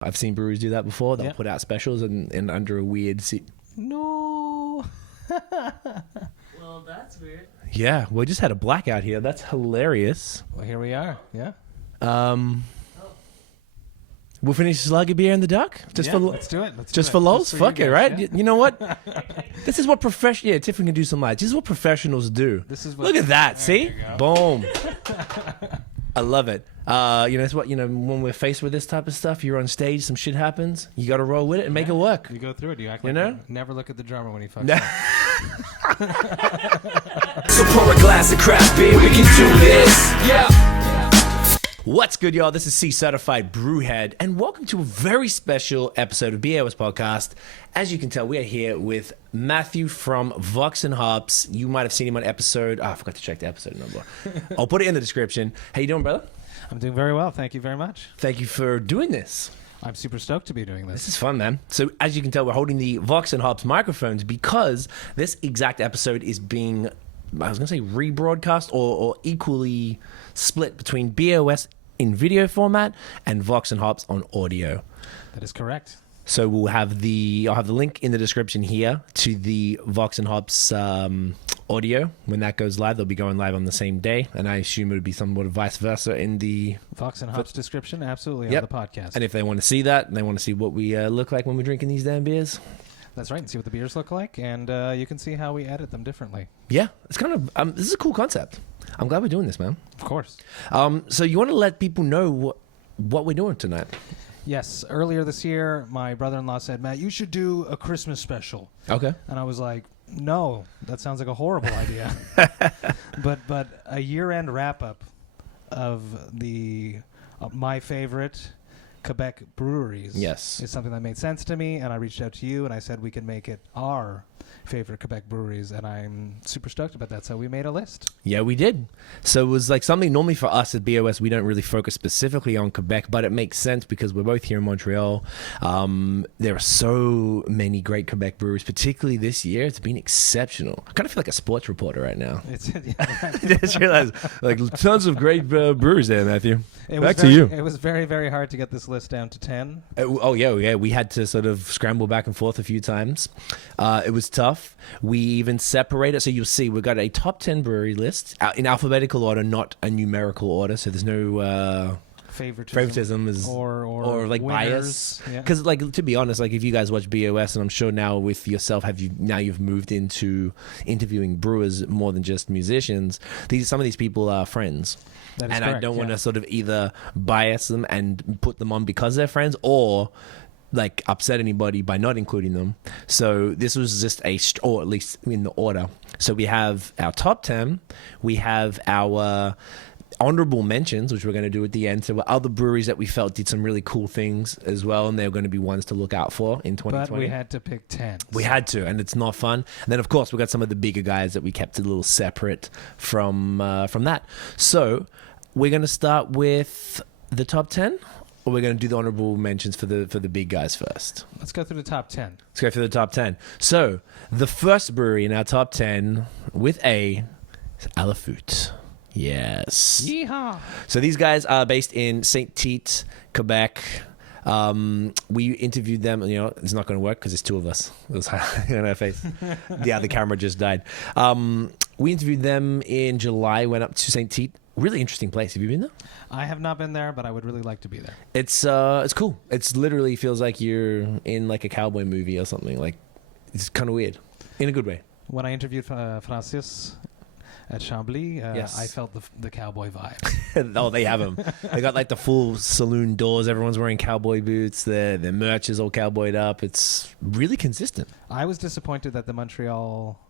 I've seen breweries do that before. They'll put out specials and under a weird... No. Well, that's weird. Yeah, we just had a blackout here. That's hilarious. Well, here we are. Yeah. We'll finish this lager beer in the dark? Let's do it. Just for lols? Fuck it, right? Yeah. You know what? This is what Yeah, Tiffany can do some lights. This is what professionals do. Look at that. See? Boom. I love it. It's what, when we're faced with this type of stuff, you're on stage, some shit happens, you got to roll with it and make it work. You go through it. You act like you never look at the drummer when he fucks So pour a glass of craft beer, we can do this. Yeah. What's good, y'all? This is C-Certified Brewhead, and welcome to a very special episode of BAOS Podcast. As you can tell, we are here with Matthew from Vox&Hops. You might have seen him on episode... I forgot to check the episode number. I'll put it in the description. How you doing, brother? I'm doing very well. Thank you very much. Thank you for doing this. I'm super stoked to be doing this. This is fun, man. So as you can tell, we're holding the Vox&Hops microphones because this exact episode is being, I was going to say rebroadcast or equally split between BOS in video format and Vox&Hops on audio. That is correct. So I'll have the link in the description here to the Vox&Hops audio. When that goes live, they'll be going live on the same day, and I assume it would be somewhat of vice versa in the Vox&Hops description, absolutely, on the podcast. And if they want to see that, and they want to see what we look like when we're drinking these damn beers. That's right, and see what the beers look like, and you can see how we edit them differently. Yeah, it's kind of this is a cool concept. I'm glad we're doing this, man. Of course. So you want to let people know what we're doing tonight? Yes. Earlier this year, my brother-in-law said, Matt, you should do a Christmas special. Okay. And I was like, no, that sounds like a horrible idea. But a year-end wrap-up of my favorite Quebec Breweries is something that made sense to me, and I reached out to you, and I said we could make it our favorite Quebec breweries, and I'm super stoked about that. So we made a list. Yeah, we did. So it was like something normally for us at BOS, we don't really focus specifically on Quebec, but it makes sense because we're both here in Montreal. There are so many great Quebec breweries, particularly this year. It's been exceptional. I kind of feel like a sports reporter right now. I just realized, like, tons of great breweries there, Matthew. Back to you. It was very, very hard to get this list down to 10. Yeah. We had to sort of scramble back and forth a few times. It was tough. We even separated. So you'll see we've got a top 10 brewery list in alphabetical order, not a numerical order. So there's no favoritism or like winners. bias. Because like, to be honest, like if you guys watch BOS, and I'm sure now with yourself, you've moved into interviewing brewers more than just musicians. Some of these people are friends. That is and correct, I don't want to sort of either bias them and put them on because they're friends, or like upset anybody by not including them. So this was just or at least in the order. So we have our top 10, we have our honorable mentions, which we're going to do at the end. So other breweries that we felt did some really cool things as well, and they're going to be ones to look out for in 2020. But we had to pick 10. We had to, and it's not fun. And then, of course, we got some of the bigger guys that we kept a little separate from that. So we're going to start with the top 10, or we're going to do the honorable mentions for the big guys first? Let's go through the top 10. Let's go through the top 10. So the first brewery in our top 10 with A is À la Fût. Yes. Yeehaw. So these guys are based in Saint-Tite, Quebec. We interviewed them. It's not going to work because it's two of us. It was on our face. Yeah, the camera just died. We interviewed them in July. Went up to Saint-Tite. Really interesting place. Have you been there? I have not been there, but I would really like to be there. It's cool. It's literally feels like you're in like a cowboy movie or something. Like, it's kind of weird in a good way. When I interviewed Francis at Chambly, I felt the cowboy vibe. Oh, they have them. They got like the full saloon doors. Everyone's wearing cowboy boots. Their merch is all cowboyed up. It's really consistent. I was disappointed that the Montreal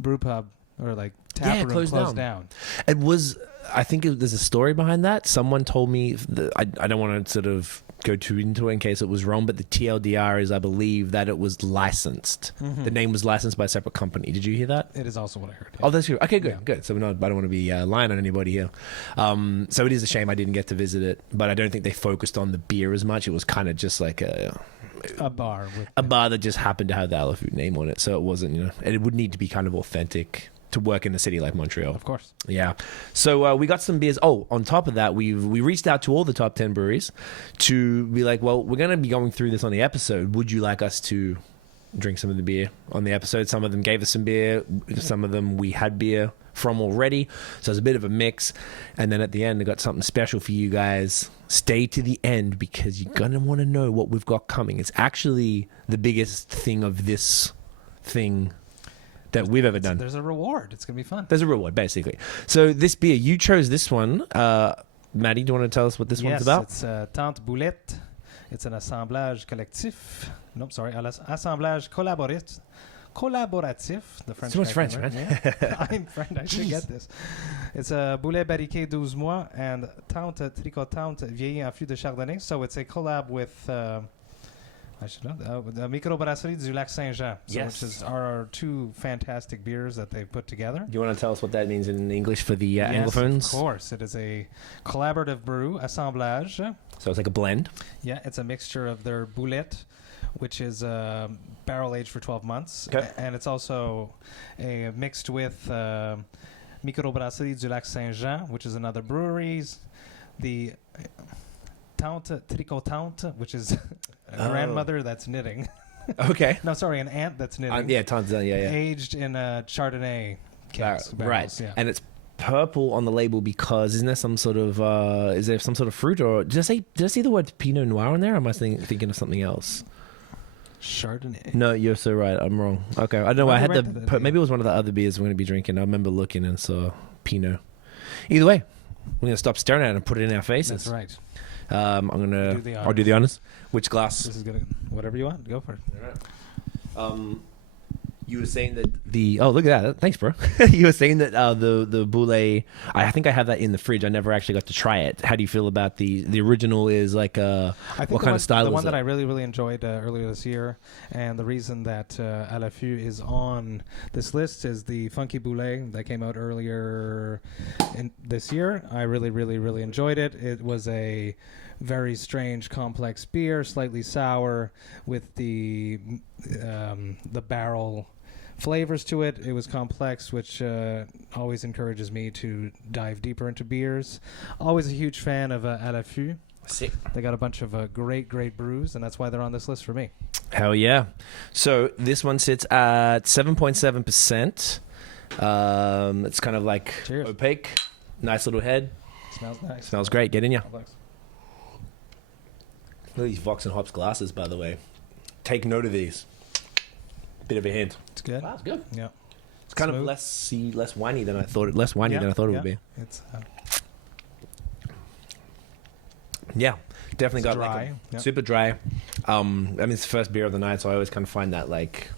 Brew Pub or like tap room closed down. It was. I think there's a story behind that. Someone told me I don't want to sort of go too into it in case it was wrong, but the TLDR is, I believe, that it was licensed. Mm-hmm. The name was licensed by a separate company. Did you hear that? It is also what I heard. Yeah. Oh, that's true. Okay, good, good. So I don't want to be lying on anybody here. So it is a shame I didn't get to visit it, but I don't think they focused on the beer as much. It was kind of just like a bar that just happened to have the À la Fût name on it, so it wasn't, and it would need to be kind of authentic to work in a city like Montreal. Of course. Yeah. So we got some beers. Oh, on top of that, we reached out to all the top 10 breweries to be like, well, we're going to be going through this on the episode. Would you like us to drink some of the beer on the episode? Some of them gave us some beer. Some of them we had beer from already. So it's a bit of a mix. And then at the end, I got something special for you guys. Stay to the end because you're going to want to know what we've got coming. It's actually the biggest thing of this thing that we've ever done. There's a reward. It's going to be fun. There's a reward, basically. So this beer, you chose this one. Maddie, do you want to tell us what this one's about? It's Tante Boulette. It's an assemblage collectif. Nope, sorry. Assemblage collaboratif. The French. So much French, man. Yeah. I'm French. I should get this. It's a Boulet barriqué 12 mois and Tante tricotante vieillie en fût de chardonnay. So it's a collab with... I should know. The Microbrasserie Du Lac Saint-Jean, Yes. which is our two fantastic beers that they've put together. Do you want to tell us what that means in English for the Yes, Anglophones? of course. It is a collaborative brew, assemblage. So it's like a blend. Yeah, it's a mixture of their boulette, which is barrel aged for 12 months. Okay. And it's also mixed with Microbrasserie Du Lac Saint-Jean, which is another breweries. The Tante Tricotante, which is a grandmother that's knitting. Okay. No, sorry, an aunt that's knitting. Yeah, tons of, yeah. Aged in Chardonnay barrels. Right. Yeah. And it's purple on the label because isn't there some sort of fruit, or did I see the word Pinot Noir on there? Or am I thinking of something else? Chardonnay. No, you're so right. I'm wrong. Okay, I don't know. Well, I had you read that, maybe it was one of the other beers we're going to be drinking. I remember looking and saw Pinot. Either way, we're going to stop staring at it and put it in our faces. That's right. I'm gonna. Do the I'll do the honors. Which glass? This is gonna whatever you want. Go for it. You were saying that the look at that. Thanks, bro. You were saying that the Boulet. I think I have that in the fridge. I never actually got to try it. How do you feel about the original? Is like I think what kind of style? The one is that it? I really enjoyed earlier this year, and the reason that À la Fût is on this list is the Funky Boulet that came out earlier in this year. I really enjoyed it. It was a very strange, complex beer, slightly sour, with the barrel flavors to it. It was complex, which always encourages me to dive deeper into beers. Always a huge fan of À la Fût. Sick. They got a bunch of great brews, and that's why they're on this list for me. Hell yeah! So this one sits at 7.7%. It's kind of like Cheers. opaque. Nice little head. Smells nice. Smells great. Get in ya. Complex. Look at these Vox and Hops glasses, by the way. Take note of these. Bit of a hint. It's good. Wow, it's good. Yeah. It's kind Smooth. of less winey than I thought. Less winey than I thought it would be. It's Yeah, definitely got dry. like Yeah. super dry. I mean, it's the first beer of the night, so I always kind of find that like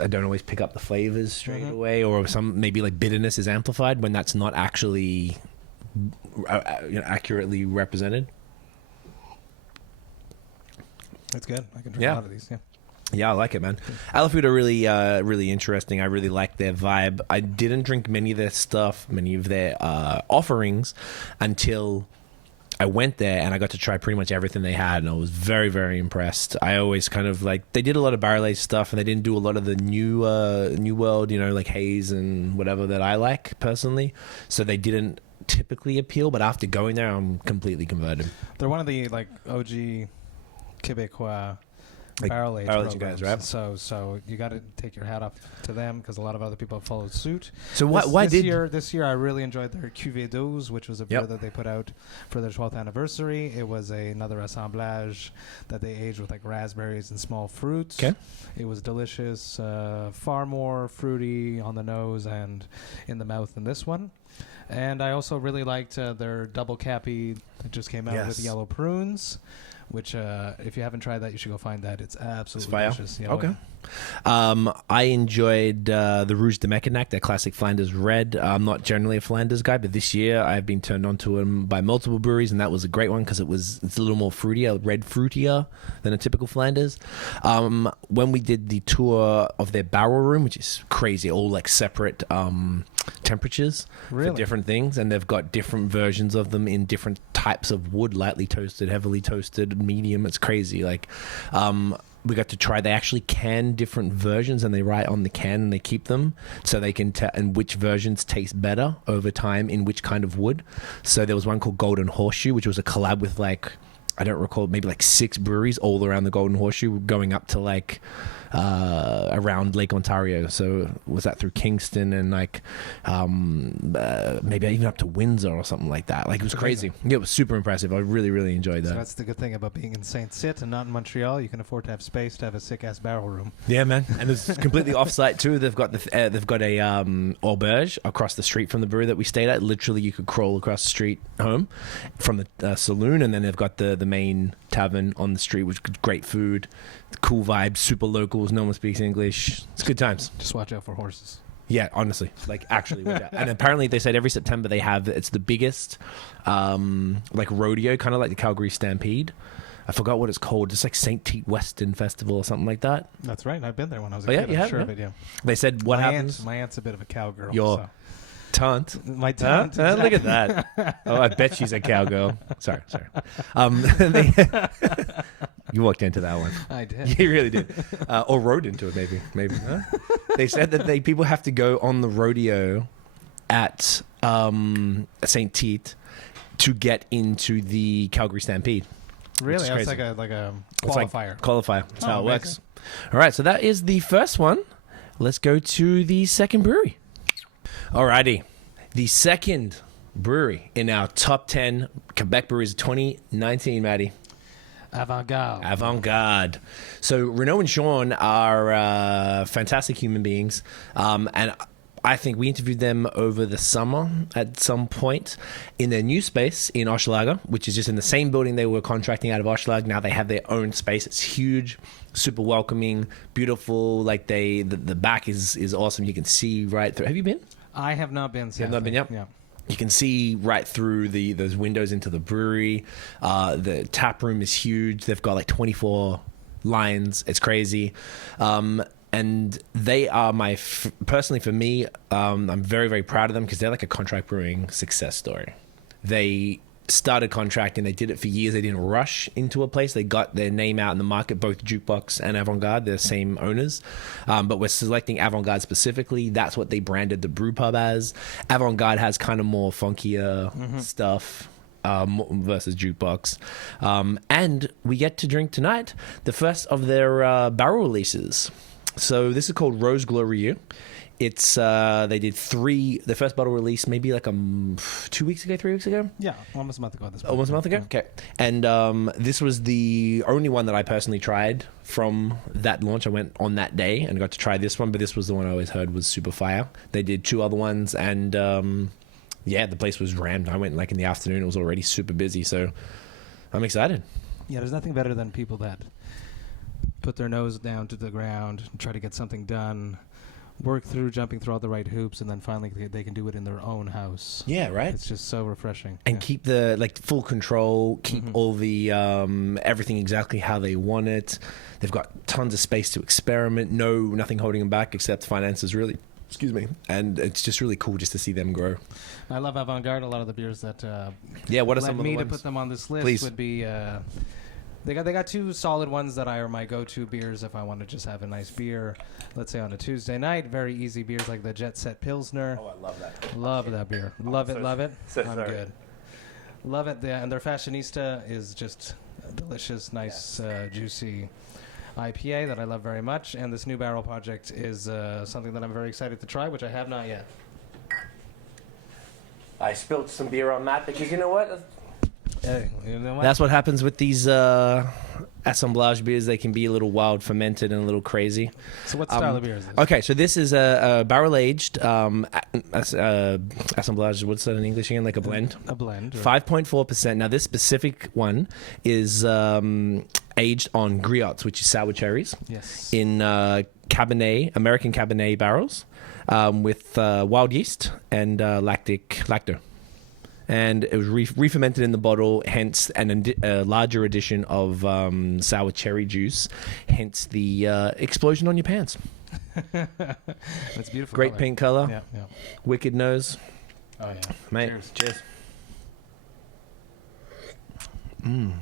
I don't always pick up the flavors straight away, or some maybe like bitterness is amplified when that's not actually accurately represented. It's good. I can drink Yeah. a lot of these. Yeah. Yeah, I like it, man. À la Fût are really interesting. I really like their vibe. I didn't drink many of their stuff, many of their offerings until I went there and I got to try pretty much everything they had, and I was very, very impressed. I always kind of like they did a lot of barrel aged stuff, and they didn't do a lot of the new world, like haze and whatever that I like personally. So they didn't typically appeal, but after going there, I'm completely converted. They're one of the like OG Quebecois Like barrel aged barrel-aged guys, right? So you got to take your hat off to them because a lot of other people have followed suit. So This year I really enjoyed their Cuvée 12, which was a beer that they put out for their 12th anniversary. It was another assemblage that they aged with like raspberries and small fruits. Okay. It was delicious, far more fruity on the nose and in the mouth than this one. And I also really liked their double cappy that just came out with yellow prunes, which if you haven't tried that, you should go find that. It's absolutely delicious. Yeah, okay. I enjoyed the Rouge de Mekinac, their classic Flanders Red. I'm not generally a Flanders guy, but this year I've been turned on to them by multiple breweries, and that was a great one because it's a little more fruitier, red fruitier than a typical Flanders. When we did the tour of their barrel room, which is crazy, all like separate temperatures for different things, and they've got different versions of them in different types of wood, lightly toasted, heavily toasted, medium. It's crazy. Like we got to try. They actually can different versions, and they write on the can, and they keep them so they can tell and which versions taste better over time in which kind of wood. So there was one called Golden Horseshoe, which was a collab with like, I don't recall, maybe like 6 breweries all around the Golden Horseshoe, going up to like around Lake Ontario. So was that through Kingston and like maybe even up to Windsor or something like that. Like it was crazy. Yeah, it was super impressive. I really, really enjoyed that. So that's the good thing about being in Saint Sit and not in Montreal. You can afford to have space to have a sick ass barrel room. Yeah, man. And it's completely off-site too. They've got a auberge across the street from the brewery that we stayed at. Literally, you could crawl across the street home from the saloon, and then they've got the main tavern on the street, which is great food, cool vibes, super locals. No one speaks English. It's good times. Just watch out for horses. Yeah, honestly, like actually, and apparently they said every September it's the biggest, like rodeo, kind of like the Calgary Stampede. I forgot what it's called. It's like St. Tite Western Festival or something like that. That's right. I've been there when I was a Oh, yeah, kid. you I'm have, sure yeah. of it, yeah. They said what happens. My aunt's a bit of a cowgirl. Your so. Tant. My aunt. Look at that. Oh, I bet she's a cowgirl. Sorry. You walked into that one. I did. You really did. Or rode into it, maybe. Huh? They said that people have to go on the rodeo at St. Tite to get into the Calgary Stampede. Really? It's That's crazy. like a It's like qualifier. Qualifier. That's how it amazing. works. All right, so that is the first one. Let's go to the second brewery. Alrighty. The second brewery in our top 10 Quebec Breweries of 2019, Maddie. Avant-Garde. Avant-Garde. So Renaud and Sean are fantastic human beings. And I think we interviewed them over the summer at some point in their new space in Hochelaga, which is just in the same building they were contracting out of Hochelaga. Now they have their own space. It's huge, super welcoming, beautiful. Like the back is awesome. You can see right through. Have you been? I have not been. You have not been, yep. Yeah. You can see right through those windows into the brewery. The tap room is huge. They've got like 24 lines. It's crazy. And they are personally for me, I'm very, very proud of them because they're like a contract brewing success story. They started contracting. They did it for years. They didn't rush into a place. They got their name out in the market, both Jukebox and Avant-Garde. They're the same owners. But we're selecting Avant-Garde specifically. That's what they branded the brew pub as. Avant-Garde has kind of more funkier stuff versus Jukebox. And we get to drink tonight the first of their barrel releases. So this is called Rose Glorieux. It's they did the first bottle release maybe like 3 weeks ago. Yeah, almost a month ago. At this point. Almost a month ago. Yeah. Okay, and this was the only one that I personally tried from that launch. I went on that day and got to try this one, but this was the one I always heard was super fire. They did 2 other ones, and yeah, the place was rammed. I went like in the afternoon. It was already super busy, so I'm excited. Yeah, there's nothing better than people that put their nose down to the ground and try to get something done. Jumping through all the right hoops, and then finally they can do it in their own house. Yeah, right. It's just so refreshing. And keep the full control, keep all the everything exactly how they want it. They've got tons of space to experiment. Nothing holding them back except finances, really. Excuse me. And it's just really cool just to see them grow. I love Avant-Garde. A lot of the beers that what are led some of the me to ones? put them on this list Please. would be they got 2 solid ones that are my go-to beers if I want to just have a nice beer, let's say on a Tuesday night. Very easy beers like the Jet Set Pilsner. Oh, I love that. Love that beer. Love it. so I'm sorry. good. Love it. And their Fashionista is just a delicious, nice, juicy IPA that I love very much. And this new barrel project is something that I'm very excited to try, which I have not yet. I spilled some beer on Matt because you know what? Hey, you know what? That's what happens with these assemblage beers. They can be a little wild, fermented, and a little crazy. So what style of beer is this? Okay, so this is a barrel-aged assemblage. What's that in English again? Like a blend? A blend. 5.4%. Now, this specific one is aged on griots, which is sour cherries, Yes. in American Cabernet barrels with wild yeast and lacto. And it was re-fermented in the bottle, hence a larger addition of sour cherry juice, hence the explosion on your pants. That's beautiful. Great color. pink color, Yeah. wicked nose. Oh yeah. Mate, Cheers. Oh,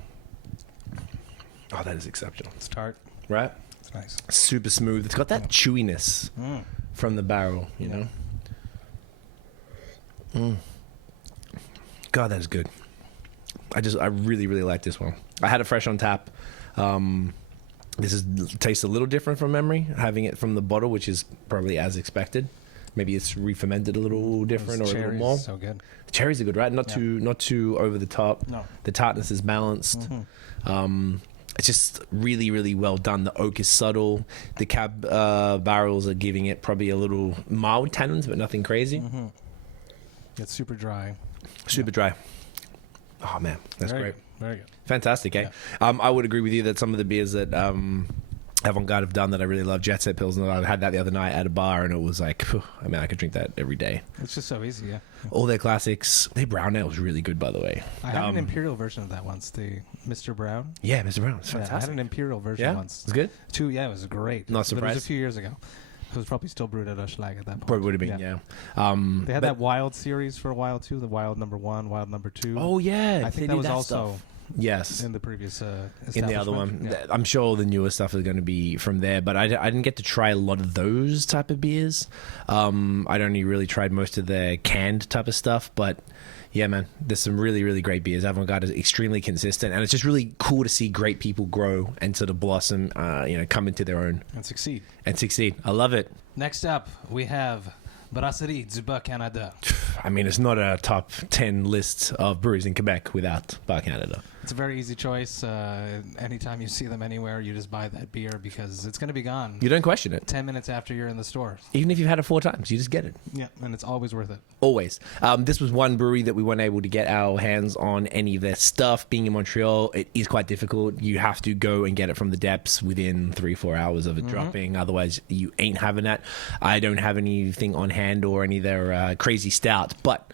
that is exceptional. Start. right? It's nice. Super smooth. It's got that chewiness from the barrel, you know. God, that is good. I really, really like this one. I had it fresh on tap. Tastes a little different from memory, having it from the bottle, which is probably as expected. Maybe it's re-fermented a little different or a little more. So good. The cherries are good, right? Not too over the top. No. The tartness is balanced. It's just really, really well done. The oak is subtle. The cab barrels are giving it probably a little mild tannins, but nothing crazy. It's super dry. Super dry. Oh man, that's Very great. Good. Very good. Fantastic, eh? I would agree with you that some of the beers that Avant-Garde have done that I really love, Jet Set Pilsner, I had that the other night at a bar, and it was like, phew, I mean, I could drink that every day. It's just so easy, yeah. All their classics. Their brown ale was really good, by the way. I had an imperial version of that once, the Mr. Brown. Yeah, Mr. Brown. It's Yeah, fantastic. I had an imperial version once. It's good? Yeah, it was great. Not But it surprised. was a few years ago. It was probably still brewed at a schlag at that point. Probably would have been, yeah. They had that Wild series for a while, too. The Wild number 1, Wild number 2. Oh, yeah. I think they that did was also stuff. Yes. in the previous In the other one. establishment. Yeah. I'm sure all the newer stuff is going to be from there, but I didn't get to try a lot of those type of beers. I'd only really tried most of the canned type of stuff, but yeah, man, there's some really, really great beers. Avant-Garde is extremely consistent, and it's just really cool to see great people grow and sort of blossom, come into their own. And succeed. I love it. Next up, we have Brasserie du Bas-Canada. I mean, it's not a top 10 list of breweries in Quebec without Bas-Canada. It's a very easy choice. Anytime you see them anywhere, you just buy that beer because it's going to be gone You don't question it. 10 minutes after you're in the store. Even if you've had it 4 times, you just get it. Yeah, and it's always worth it. Always. This was one brewery that we weren't able to get our hands on any of their stuff. Being in Montreal, it is quite difficult. You have to go and get it from the depths within 3-4 hours of it dropping. Otherwise, you ain't having that. I don't have anything on hand or any of their crazy stouts, but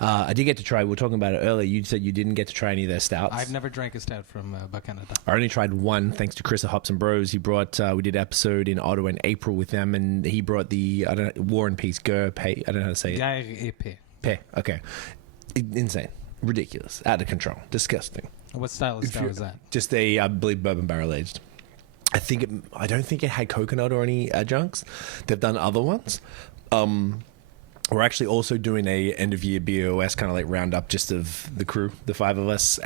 I did get to try. We were talking about it earlier. You said you didn't get to try any of their stouts. I've never drank a stout from Bas-Canada. I only tried one, thanks to Chris at Hops and Bros. He brought, we did an episode in Ottawa in April with them, and he brought the, War and Peace, I don't know how to say it. Guerre épée. Pe, okay. Insane. Ridiculous. Out of control. Disgusting. What style of stout is that? Just a, I believe, bourbon barrel aged. I don't think it had coconut or any adjuncts. They've done other ones. We're actually also doing a end of year BOS kind of like roundup just of the crew, the 5 of us,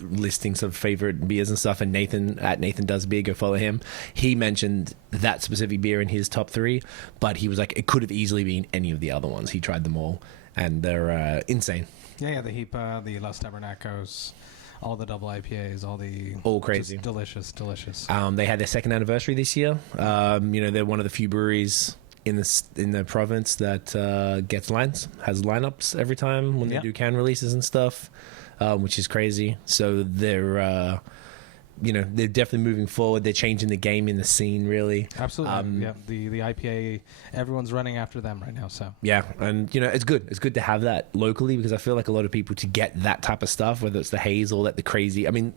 listing some favorite beers and stuff. And Nathan Does Beer, go follow him. He mentioned that specific beer in his top 3, but he was like, it could have easily been any of the other ones. He tried them all, and they're insane. Yeah, the HIPA, the Los Tabernacos, all the double IPAs, all crazy, just delicious. They had their 2nd anniversary this year. They're one of the few breweries in the province that has lineups every time when they do can releases and stuff, which is crazy. So they're they're definitely moving forward. They're changing the game in the scene, really. Absolutely. Yeah, the IPA, everyone's running after them right now. So yeah, and it's good. It's good to have that locally, because I feel like a lot of people, to get that type of stuff, whether it's the haze or the crazy. I mean,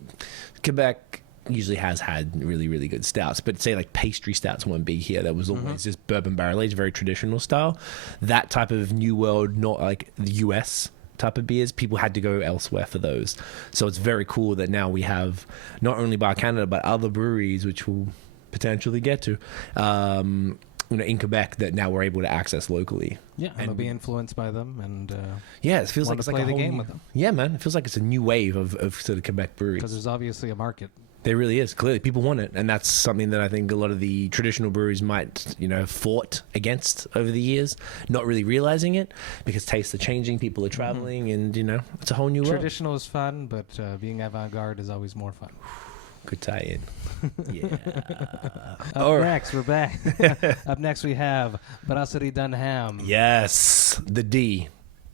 Quebec usually has had really, really good stouts, but say like pastry stouts weren't big here. That was always just bourbon barrel aged, very traditional style. That type of new world, not like the US type of beers, people had to go elsewhere for those. So it's very cool that now we have not only Bas-Canada but other breweries, which we'll potentially get to, in Quebec, that now we're able to access locally. yeah, and they'll be influenced by them, and Yeah, it feels like want it's to like play a the whole game with them, Yeah, man, it feels like it's a new wave of sort of Quebec breweries. because there's obviously a market. There really is. Clearly, people want it, and that's something that I think a lot of the traditional breweries might, fought against over the years, not really realizing it, because tastes are changing, people are traveling, and it's a whole new world. Traditional is fun, but being avant-garde is always more fun. Good tie-in. Yeah. Up next, we're back. Up next, we have Brasserie Dunham. Yes, the D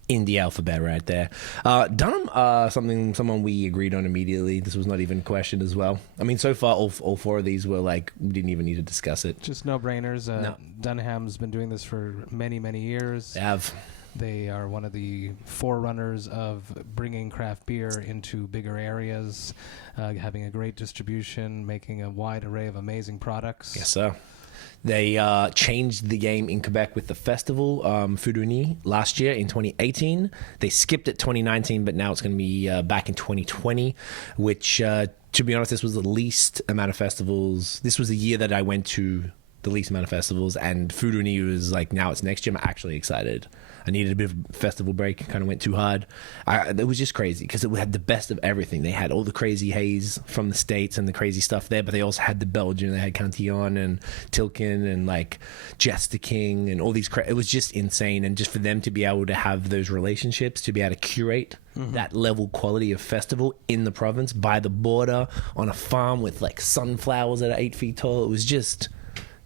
in the alphabet right there. Dunham, someone we agreed on immediately. This was not even questioned as well. I mean, so far, all 4 of these were like, we didn't even need to discuss it. Just no-brainers. No. Dunham's been doing this for many, many years. They have. They are one of the forerunners of bringing craft beer into bigger areas, having a great distribution, making a wide array of amazing products. Yes, sir. They changed the game in Quebec with the festival, Rooney, last year in 2018. They skipped it 2019, but now it's going to be back in 2020, which, to be honest, this was the least amount of festivals. This was the year that I went to the least amount of festivals, and Rooney was like, now it's next year. I'm actually excited. I needed a bit of a festival break. Kind of went too hard. It was just crazy because it had the best of everything. They had all the crazy haze from the States and the crazy stuff there, but they also had the Belgian. They had Cantillon and Tilken and like Jester King and all these. It was just insane. And just for them to be able to have those relationships, to be able to curate that level quality of festival in the province by the border on a farm with like sunflowers that are 8 feet tall. It was just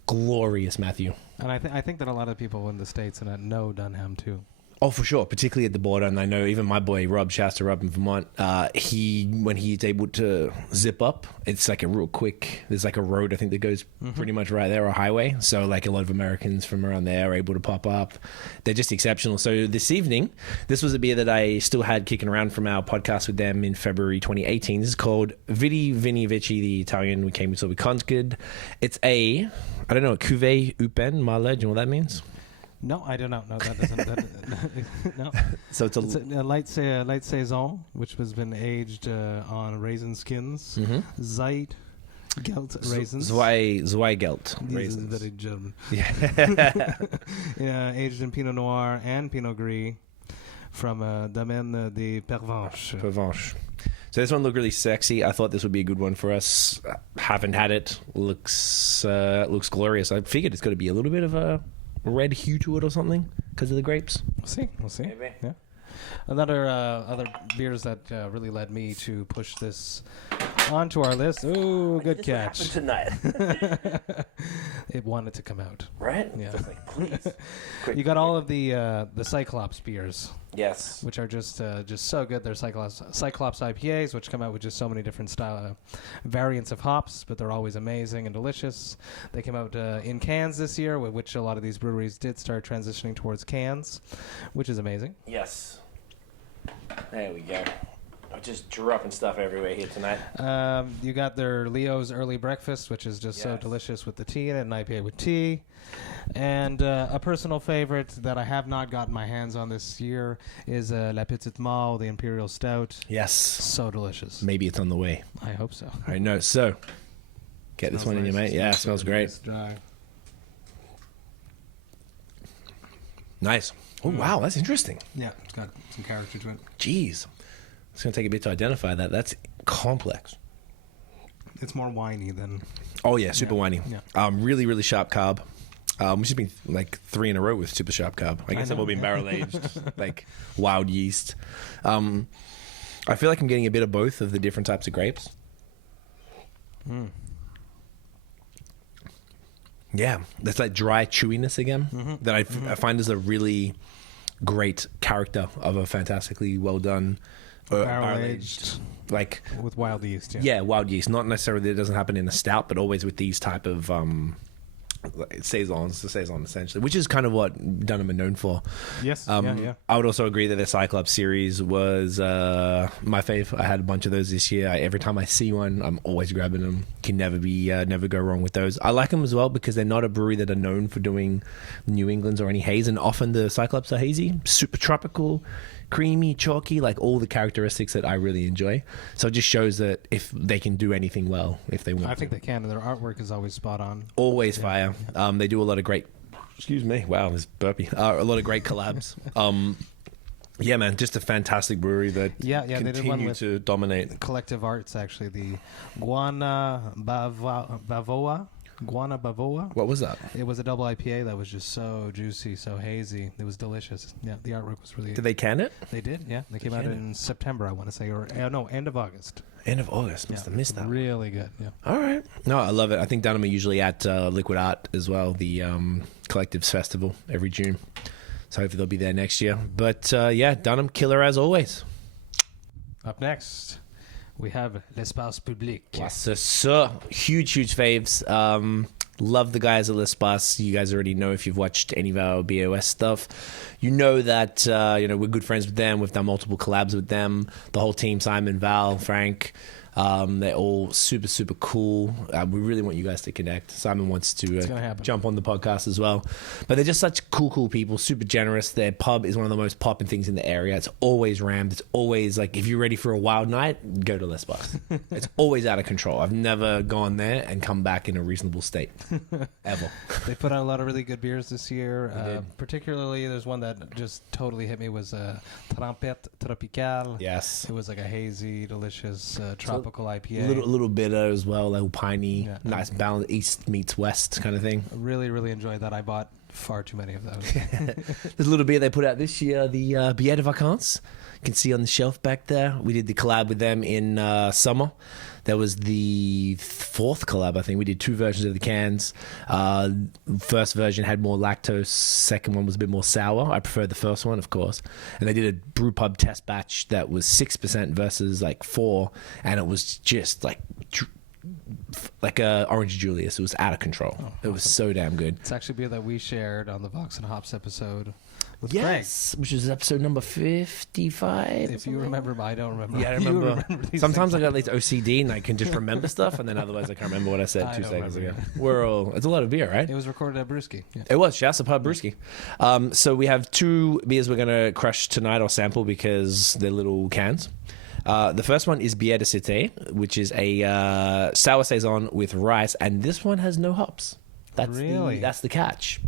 glorious, Matthew. And I think that a lot of people in the States and know Dunham too. Oh, for sure, particularly at the border. And I know even my boy Rob, shouts to Rob in Vermont, when he's able to zip up, it's like a real quick, there's like a road I think that goes pretty much right there, or a highway. So like a lot of Americans from around there are able to pop up. They're just exceptional. So this evening, this was a beer that I still had kicking around from our podcast with them in February 2018. This is called Vidi Vini Vici, the Italian we came with, so we conquered. It's a cuvée Upen Male. Do you know what that means? No, I do not know. That doesn't. No. So it's a light saison, which has been aged on raisin skins. Zeit Gelt raisins. Zweigelt This raisins. is very German. Yeah. Yeah, aged in Pinot Noir and Pinot Gris from Domaine de Pervenche. So this one looked really sexy. I thought this would be a good one for us. Haven't had it. Looks glorious. I figured it's got to be a little bit of a red hue to it or something because of the grapes. We'll see. Maybe. Yeah. Other beers that really led me to push this onto our list. Ooh, good catch. Tonight. It wanted to come out. Right? Yeah. Just like, please. You got all of the Cyclops beers, Yes. which are just so good. They're Cyclops IPAs, which come out with just so many different style variants of hops, but they're always amazing and delicious. They came out in cans this year, with which a lot of these breweries did start transitioning towards cans, which is amazing. Yes. There we go. I'm just dropping stuff everywhere here tonight. You got their Leo's Early Breakfast, which is just so delicious with the tea in it, an IPA with tea. And a personal favorite that I have not gotten my hands on this year is La Petite Mare, the Imperial Stout. Yes. So delicious. Maybe it's on the way. I hope so. All right, no. So, get this one in your mate. Yeah, it smells great. It's dry. Nice. Oh, wow. That's interesting. Yeah, it's got some character to it. Jeez. It's going to take a bit to identify that. That's complex. It's more winey than... Oh, yeah. Super whiny. Yeah. Really, really sharp carb. Which has been like 3 in a row with super sharp carb. I guess they've all been barrel aged, like wild yeast. I feel like I'm getting a bit of both of the different types of grapes. Yeah, that's like dry chewiness again. That I find is a really great character of a fantastically well done barrel aged, like with wild yeast. Yeah, wild yeast. Not necessarily that it doesn't happen in a stout, but always with these type of saisons, the saison essentially, which is kind of what Dunham are known for. Yes. I would also agree that the Cyclops series was my fave. I had a bunch of those this year. Every time I see one, I'm always grabbing them. Can never go wrong with those. I like them as well because they're not a brewery that are known for doing New Englands or any haze, and often the Cyclops are hazy, super tropical, creamy, chalky, like all the characteristics that I really enjoy. So it just shows that if they can do anything well, if they want I think they can, and their artwork is always spot on. Always fire. They do a lot of great... Excuse me. Wow, this burpee. A lot of great collabs. Yeah, man, just a fantastic brewery that they did one with to dominate. Collective Arts, actually. The Guana Bavoa. What was that? It was a double IPA that was just so juicy, so hazy. It was delicious. Yeah, the artwork was really... Did they can it? They did, yeah. They came out in September, I want to say, or no, end of August. End of August. Must have missed that. Really good, yeah. All right. No, I love it. I think Dunham are usually at Liquid Art as well, the Collectives Festival every June. So hopefully they'll be there next year. But yeah, Dunham, killer as always. Up next, we have L'Espace Public. Yes, so huge faves. Love the guys at L'Espace. You guys already know if you've watched any of our BAOS stuff. You know that we're good friends with them. We've done multiple collabs with them. The whole team, Simon, Val, Frank. They're all super, super cool. We really want you guys to connect. Simon wants to jump on the podcast as well. But they're just such cool people, super generous. Their pub is one of the most popping things in the area. It's always rammed. It's always like, if you're ready for a wild night, go to L'Espace. It's always out of control. I've never gone there and come back in a reasonable state. Ever. They put out a lot of really good beers this year. Particularly, there's one that just totally hit me was Trompette Tropicale. Yes. It was like a hazy, delicious tropical IPA. A little bitter as well, a little piney, nice balance, east meets west kind of thing. Really, really enjoyed that. I bought far too many of those. There's a little beer they put out this year, the Bière de Vacances. You can see on the shelf back there. We did the collab with them in summer. That was the fourth collab, I think. We did 2 versions of the cans. First version had more lactose. Second one was a bit more sour. I preferred the first one, of course. And they did a brew pub test batch that was 6% versus like 4%. And it was just like a Orange Julius. It was out of control. Oh, it was so damn good. It's actually beer that we shared on the Vox and Hops episode with yes, Craig. Which is episode number 55. If you remember, I don't remember. Yeah, I remember. Sometimes I got like OCD and I can just remember stuff, and then otherwise I can't remember what I said 2 seconds ago. It's a lot of beer, right? It was recorded at Brewski. Yeah. It was. Shouts to Pub Brewski. So we have 2 beers we're going to crush tonight or sample because they're little cans. The first one is Bière de Cité, which is a sour saison with rice, and this one has no hops. That's the catch.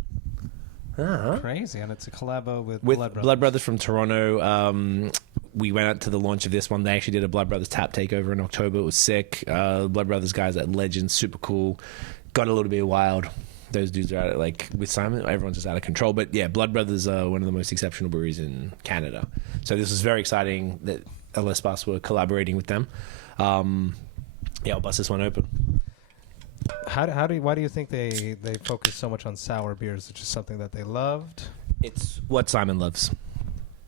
Crazy, and it's a collabo with Blood Brothers from Toronto. We went out to the launch of this one. They actually did a Blood Brothers tap takeover in October. It was sick. Blood Brothers guys at Legends, super cool. Got a little bit wild. Those dudes are out like with Simon, everyone's just out of control. But yeah, Blood Brothers are one of the most exceptional breweries in Canada. So this was very exciting that L'Espace were collaborating with them. I'll bust this one open. Why do you think they focus so much on sour beers? It's just something that they loved. It's what Simon loves.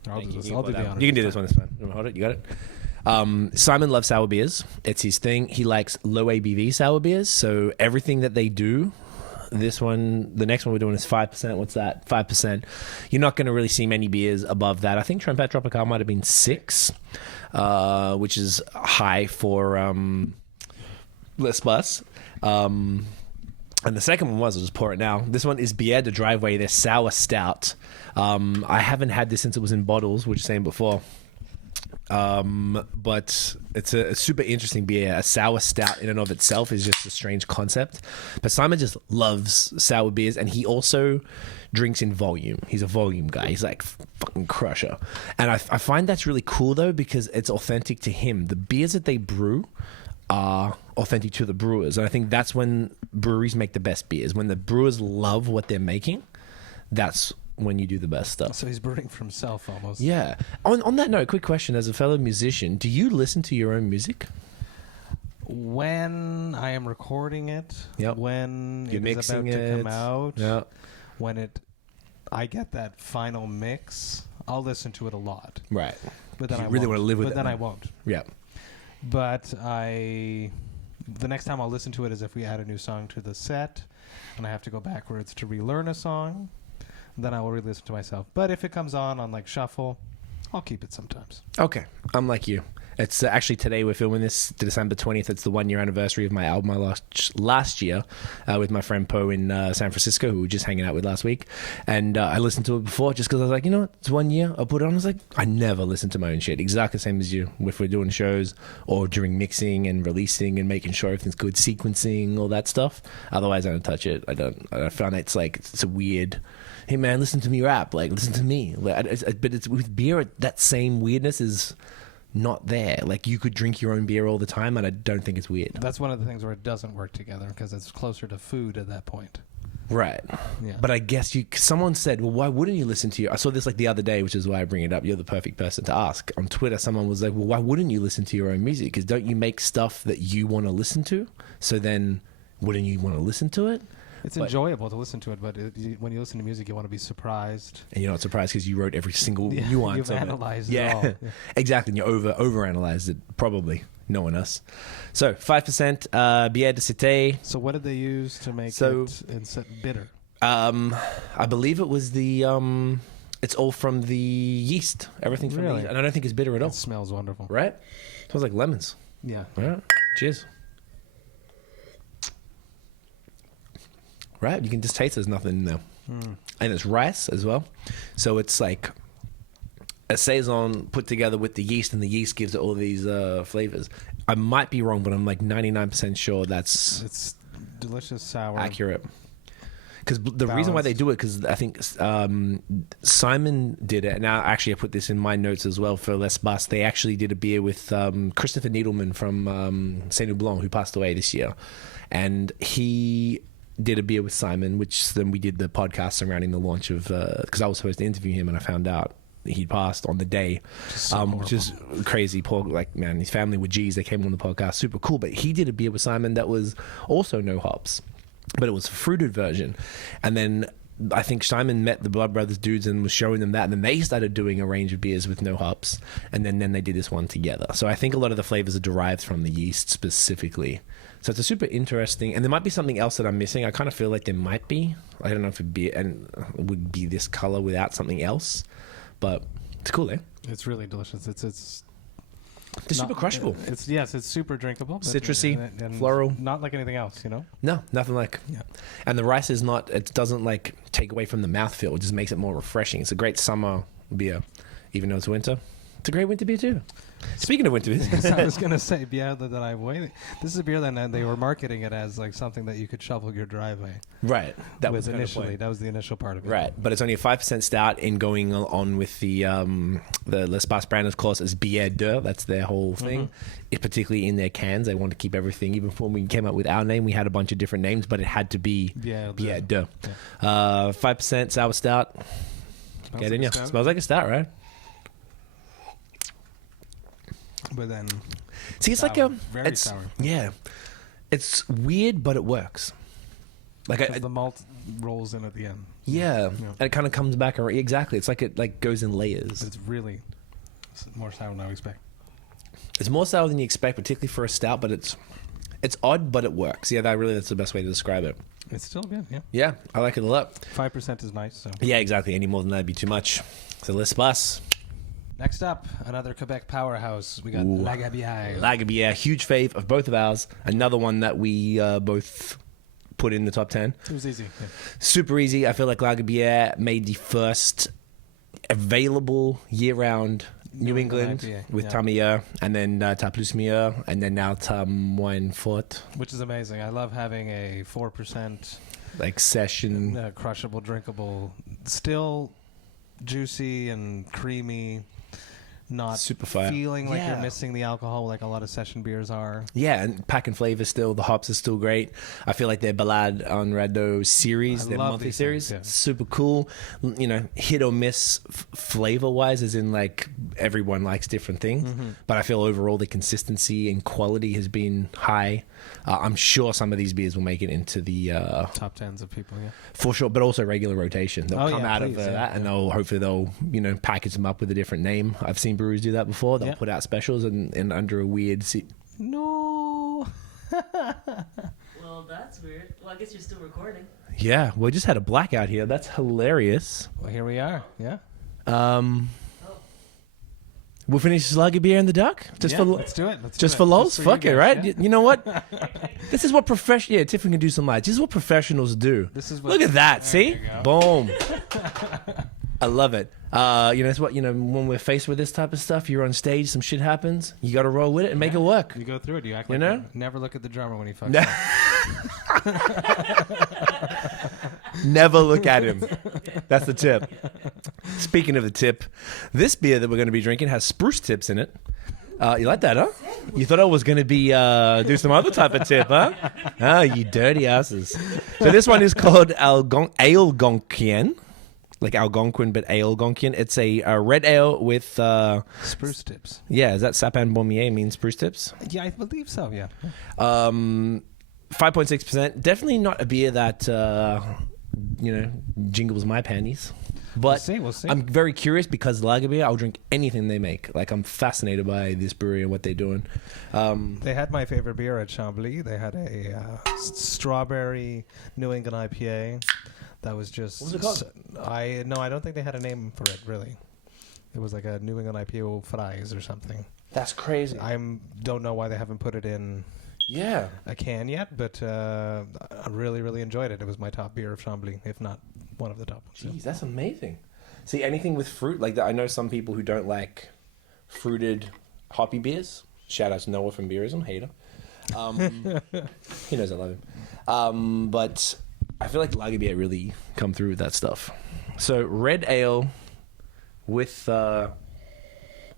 I'll do the honors. You can do this one. This one. You want to hold it? You got it. Simon loves sour beers. It's his thing. He likes low ABV sour beers. So everything that they do, this one, the next one we're doing is 5%. What's that? 5%. You're not going to really see many beers above that. I think Trompette Tropicale might have been 6, which is high for L'Espace. And the second one was, I'll just pour it now. This one is Bière de Driveway, their sour stout. I haven't had this since it was in bottles, which I was saying before. But it's a super interesting beer. A sour stout in and of itself is just a strange concept. But Simon just loves sour beers, and he also drinks in volume. He's a volume guy. He's like fucking crusher. And I find that's really cool, though, because it's authentic to him. The beers that they brew are authentic to the brewers, and I think that's when breweries make the best beers. When the brewers love what they're making, that's when you do the best stuff. So he's brewing for himself almost. Yeah. On that note, quick question: as a fellow musician, do you listen to your own music? When I am recording it, when you're mixing it, to come out, when I get that final mix, I'll listen to it a lot. Right. But then you really want to live with it. But then I won't. Yeah. But the next time I'll listen to it is if we add a new song to the set and I have to go backwards to relearn a song, then I will re-listen to myself. But if it comes on like shuffle, I'll keep it sometimes. Okay. I'm like you. It's actually today we're filming this, December 20th. It's the 1-year anniversary of my album I last year with my friend Poe in San Francisco, who we were just hanging out with last week. And I listened to it before just because I was like, it's 1 year. I'll put it on. I was like, I never listen to my own shit. Exactly the same as you. If we're doing shows or during mixing and releasing and making sure everything's good, sequencing, all that stuff. Otherwise, I don't touch it. I found it's like, it's a weird... Hey man, listen to me rap. Like, listen to me. But it's with beer. That same weirdness is not there. Like, you could drink your own beer all the time, and I don't think it's weird. That's one of the things where it doesn't work together because it's closer to food at that point. Right. Yeah. But I guess someone said, well, why wouldn't you listen to your... I saw this like the other day, which is why I bring it up. You're the perfect person to ask. On Twitter, someone was like, well, why wouldn't you listen to your own music? Because don't you make stuff that you want to listen to? So then wouldn't you want to listen to it? It's But- enjoyable to listen to it, but when you listen to music, you want to be surprised. And you're not surprised because you wrote every single Yeah, nuance you've of analyzed it. it all. Yeah. Exactly. And you overanalyzed it, probably, knowing us. So 5% bière de cité. So what did they use to make So- it bitter? I believe it was the it's all from the yeast. Everything from the Really? yeast. And I don't think it's bitter at all. It smells wonderful. Right? Smells like lemons. Yeah. All right. Cheers. Right, you can just taste there's nothing in there. And it's rice as well. So it's like a saison put together with the yeast, and the yeast gives it all these flavors. I might be wrong, but I'm like 99% sure that's It's delicious sour. accurate. Because the reason why they do it, because I think Simon did it. Now, actually, I put this in my notes as well for Les Bas. They actually did a beer with Christopher Needleman from Saint Blanc, who passed away this year. And he did a beer with Simon, which then we did the podcast surrounding the launch of, because I was supposed to interview him and I found out he'd passed on the day, which is crazy. Poor, like, man, his family were G's. They came on the podcast, super cool. But he did a beer with Simon that was also no hops, but it was a fruited version. And then I think Simon met the Blood Brothers dudes and was showing them that, and then they started doing a range of beers with no hops, and then they did this one together. So I think a lot of the flavors are derived from the yeast specifically. So it's a super interesting, and there might be something else that I'm missing. I kind of feel like there might be. I don't know if it'd be, and it would be this color without something else, but it's cool, eh? It's really delicious. It's super crushable. It's super drinkable. But, Citrusy, and floral. Not like anything else, you know? No, nothing like. Yeah. And the rice is not, it doesn't like take away from the mouthfeel. It just makes it more refreshing. It's a great summer beer, even though it's winter. It's a great winter beer too. Speaking of winter beers. I was going to say, yeah, that I'm waiting. This is a beer that they were marketing it as like something that you could shovel your driveway. Right. That was initially. kind of That was the initial part of it. right. But it's only a 5% stout in going on with the Les Bas brand, of course, is bière de. That's their whole thing. It, particularly in their cans, they want to keep everything. Even before we came up with our name, we had a bunch of different names, but it had to be bière de. 5% sour stout. Get in ya. Smells like a stout, right? But then, See, it's like very sour. Yeah, it's weird, but it works. Like Because the malt rolls in at the end. yeah, and it kind of comes back around. Exactly, it's like it like goes in layers. It's really more sour than I would expect. It's more sour than you expect, particularly for a stout. But it's odd, but it works. Yeah, that's the best way to describe it. It's still good, yeah. Yeah, I like it a lot. 5% is nice. So Yeah, exactly. Any more than that'd be too much. So Les Bas. next up, another Quebec powerhouse. We got La Gabière. Lagerbier, huge fave of both of ours. Another one that we both put in the top 10. It was easy. Yeah. Super easy. I feel like Lagerbier made the first available year-round New England IPA, with yeah. Tamier, and then Ta Plus Mieux, and then now Ta Moins Fort, Which is amazing. I love having a 4% like session. crushable, drinkable, still juicy and creamy, not Super fire. feeling like Yeah. you're missing the alcohol like a lot of session beers are. Yeah, and pack and flavor still. The hops are still great. I feel like their Ballade en Radeau series, I their love monthly these series, things, yeah. super cool. You know, hit or miss flavor wise, as in like everyone likes different things. But I feel overall the consistency and quality has been high. I'm sure some of these beers will make it into the Top 10s of people, yeah. for sure, but also regular rotation. They'll Oh, come yeah, out please, of yeah, that, and yeah. hopefully they'll package them up with a different name. I've seen breweries do that before. They'll Yeah. put out specials and under a weird. No. Well, that's weird. Well, I guess you're still recording. Yeah, we just had a blackout here. That's hilarious. Well, here we are. Yeah. We'll finish this lager beer in the dark Yeah, let's do it. Let's just do for it. lols. for Fuck you it, guys, right? yeah. You know what? This is what Yeah, Tiffany can do some lights. This is what professionals do. This is what, Look at that. There See? you Boom. I love it. It's what when we're faced with this type of stuff. You're on stage, some shit happens. You got to roll with it and make it work. You go through it. You act You like know? you never look at the drummer when he fucks No. up. Never look at him. That's the tip. Speaking of the tip, this beer that we're going to be drinking has spruce tips in it. You like that, huh? You thought I was going to be do some other type of tip, huh? Ah, you dirty asses. So this one is called Algonquin. Like Algonquin, but Algonquin. It's a red ale with... Spruce tips. yeah, is that Sapin Baumier means spruce tips? Yeah, I believe so, yeah. 5.6%. Definitely not a beer that jingles my panties. But We'll see. I'm very curious because lager beer, I'll drink anything they make. Like, I'm fascinated by this brewery and what they're doing. They had my favorite beer at Chambly. They had a strawberry New England IPA that was just... What was it called? I don't think they had a name for it, really. It was like a New England IPA fries or something. That's crazy. I don't know why they haven't put it in a can yet, but I really, really enjoyed it. It was my top beer of Chambly, if not one of the top ones. Jeez, that's amazing. See, anything with fruit, like that, I know some people who don't like fruited hoppy beers. Shout out to Noah from Beerism, hater. He knows I love him. But I feel like lager beer really come through with that stuff. So red ale with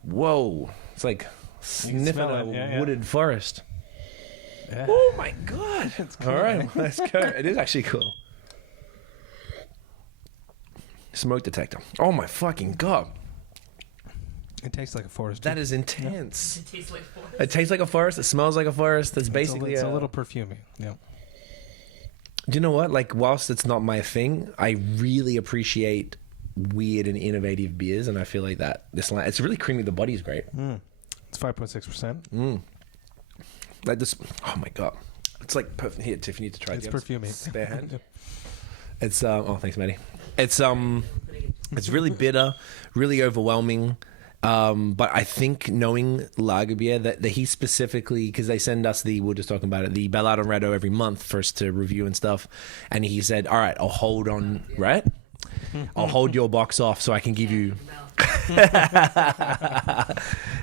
whoa, it's like sniffing a wooded forest. Yeah. Oh my god! It's cool. All right, let's go. It is actually cool. Smoke detector. Oh my fucking god! It tastes like a forest. That is intense. It tastes like forest. It tastes like a forest. It smells like a forest. It's basically it's a little perfumey. Yeah. Do you know what? Like, whilst it's not my thing, I really appreciate weird and innovative beers, and I feel like that it's really creamy. The body's great. It's 5.6%. Like this. Oh my god! It's like perfect. Here, Tiff, you need to try. It's it. perfumey. Spare hand. It's oh, thanks, Maddie. It's really bitter, really overwhelming. But I think knowing lager beer, that he specifically, because they send us we were just talking about it, the Bellado Redo every month for us to review and stuff, and he said, "All right, I'll hold on, right? I'll hold your box off so I can give you."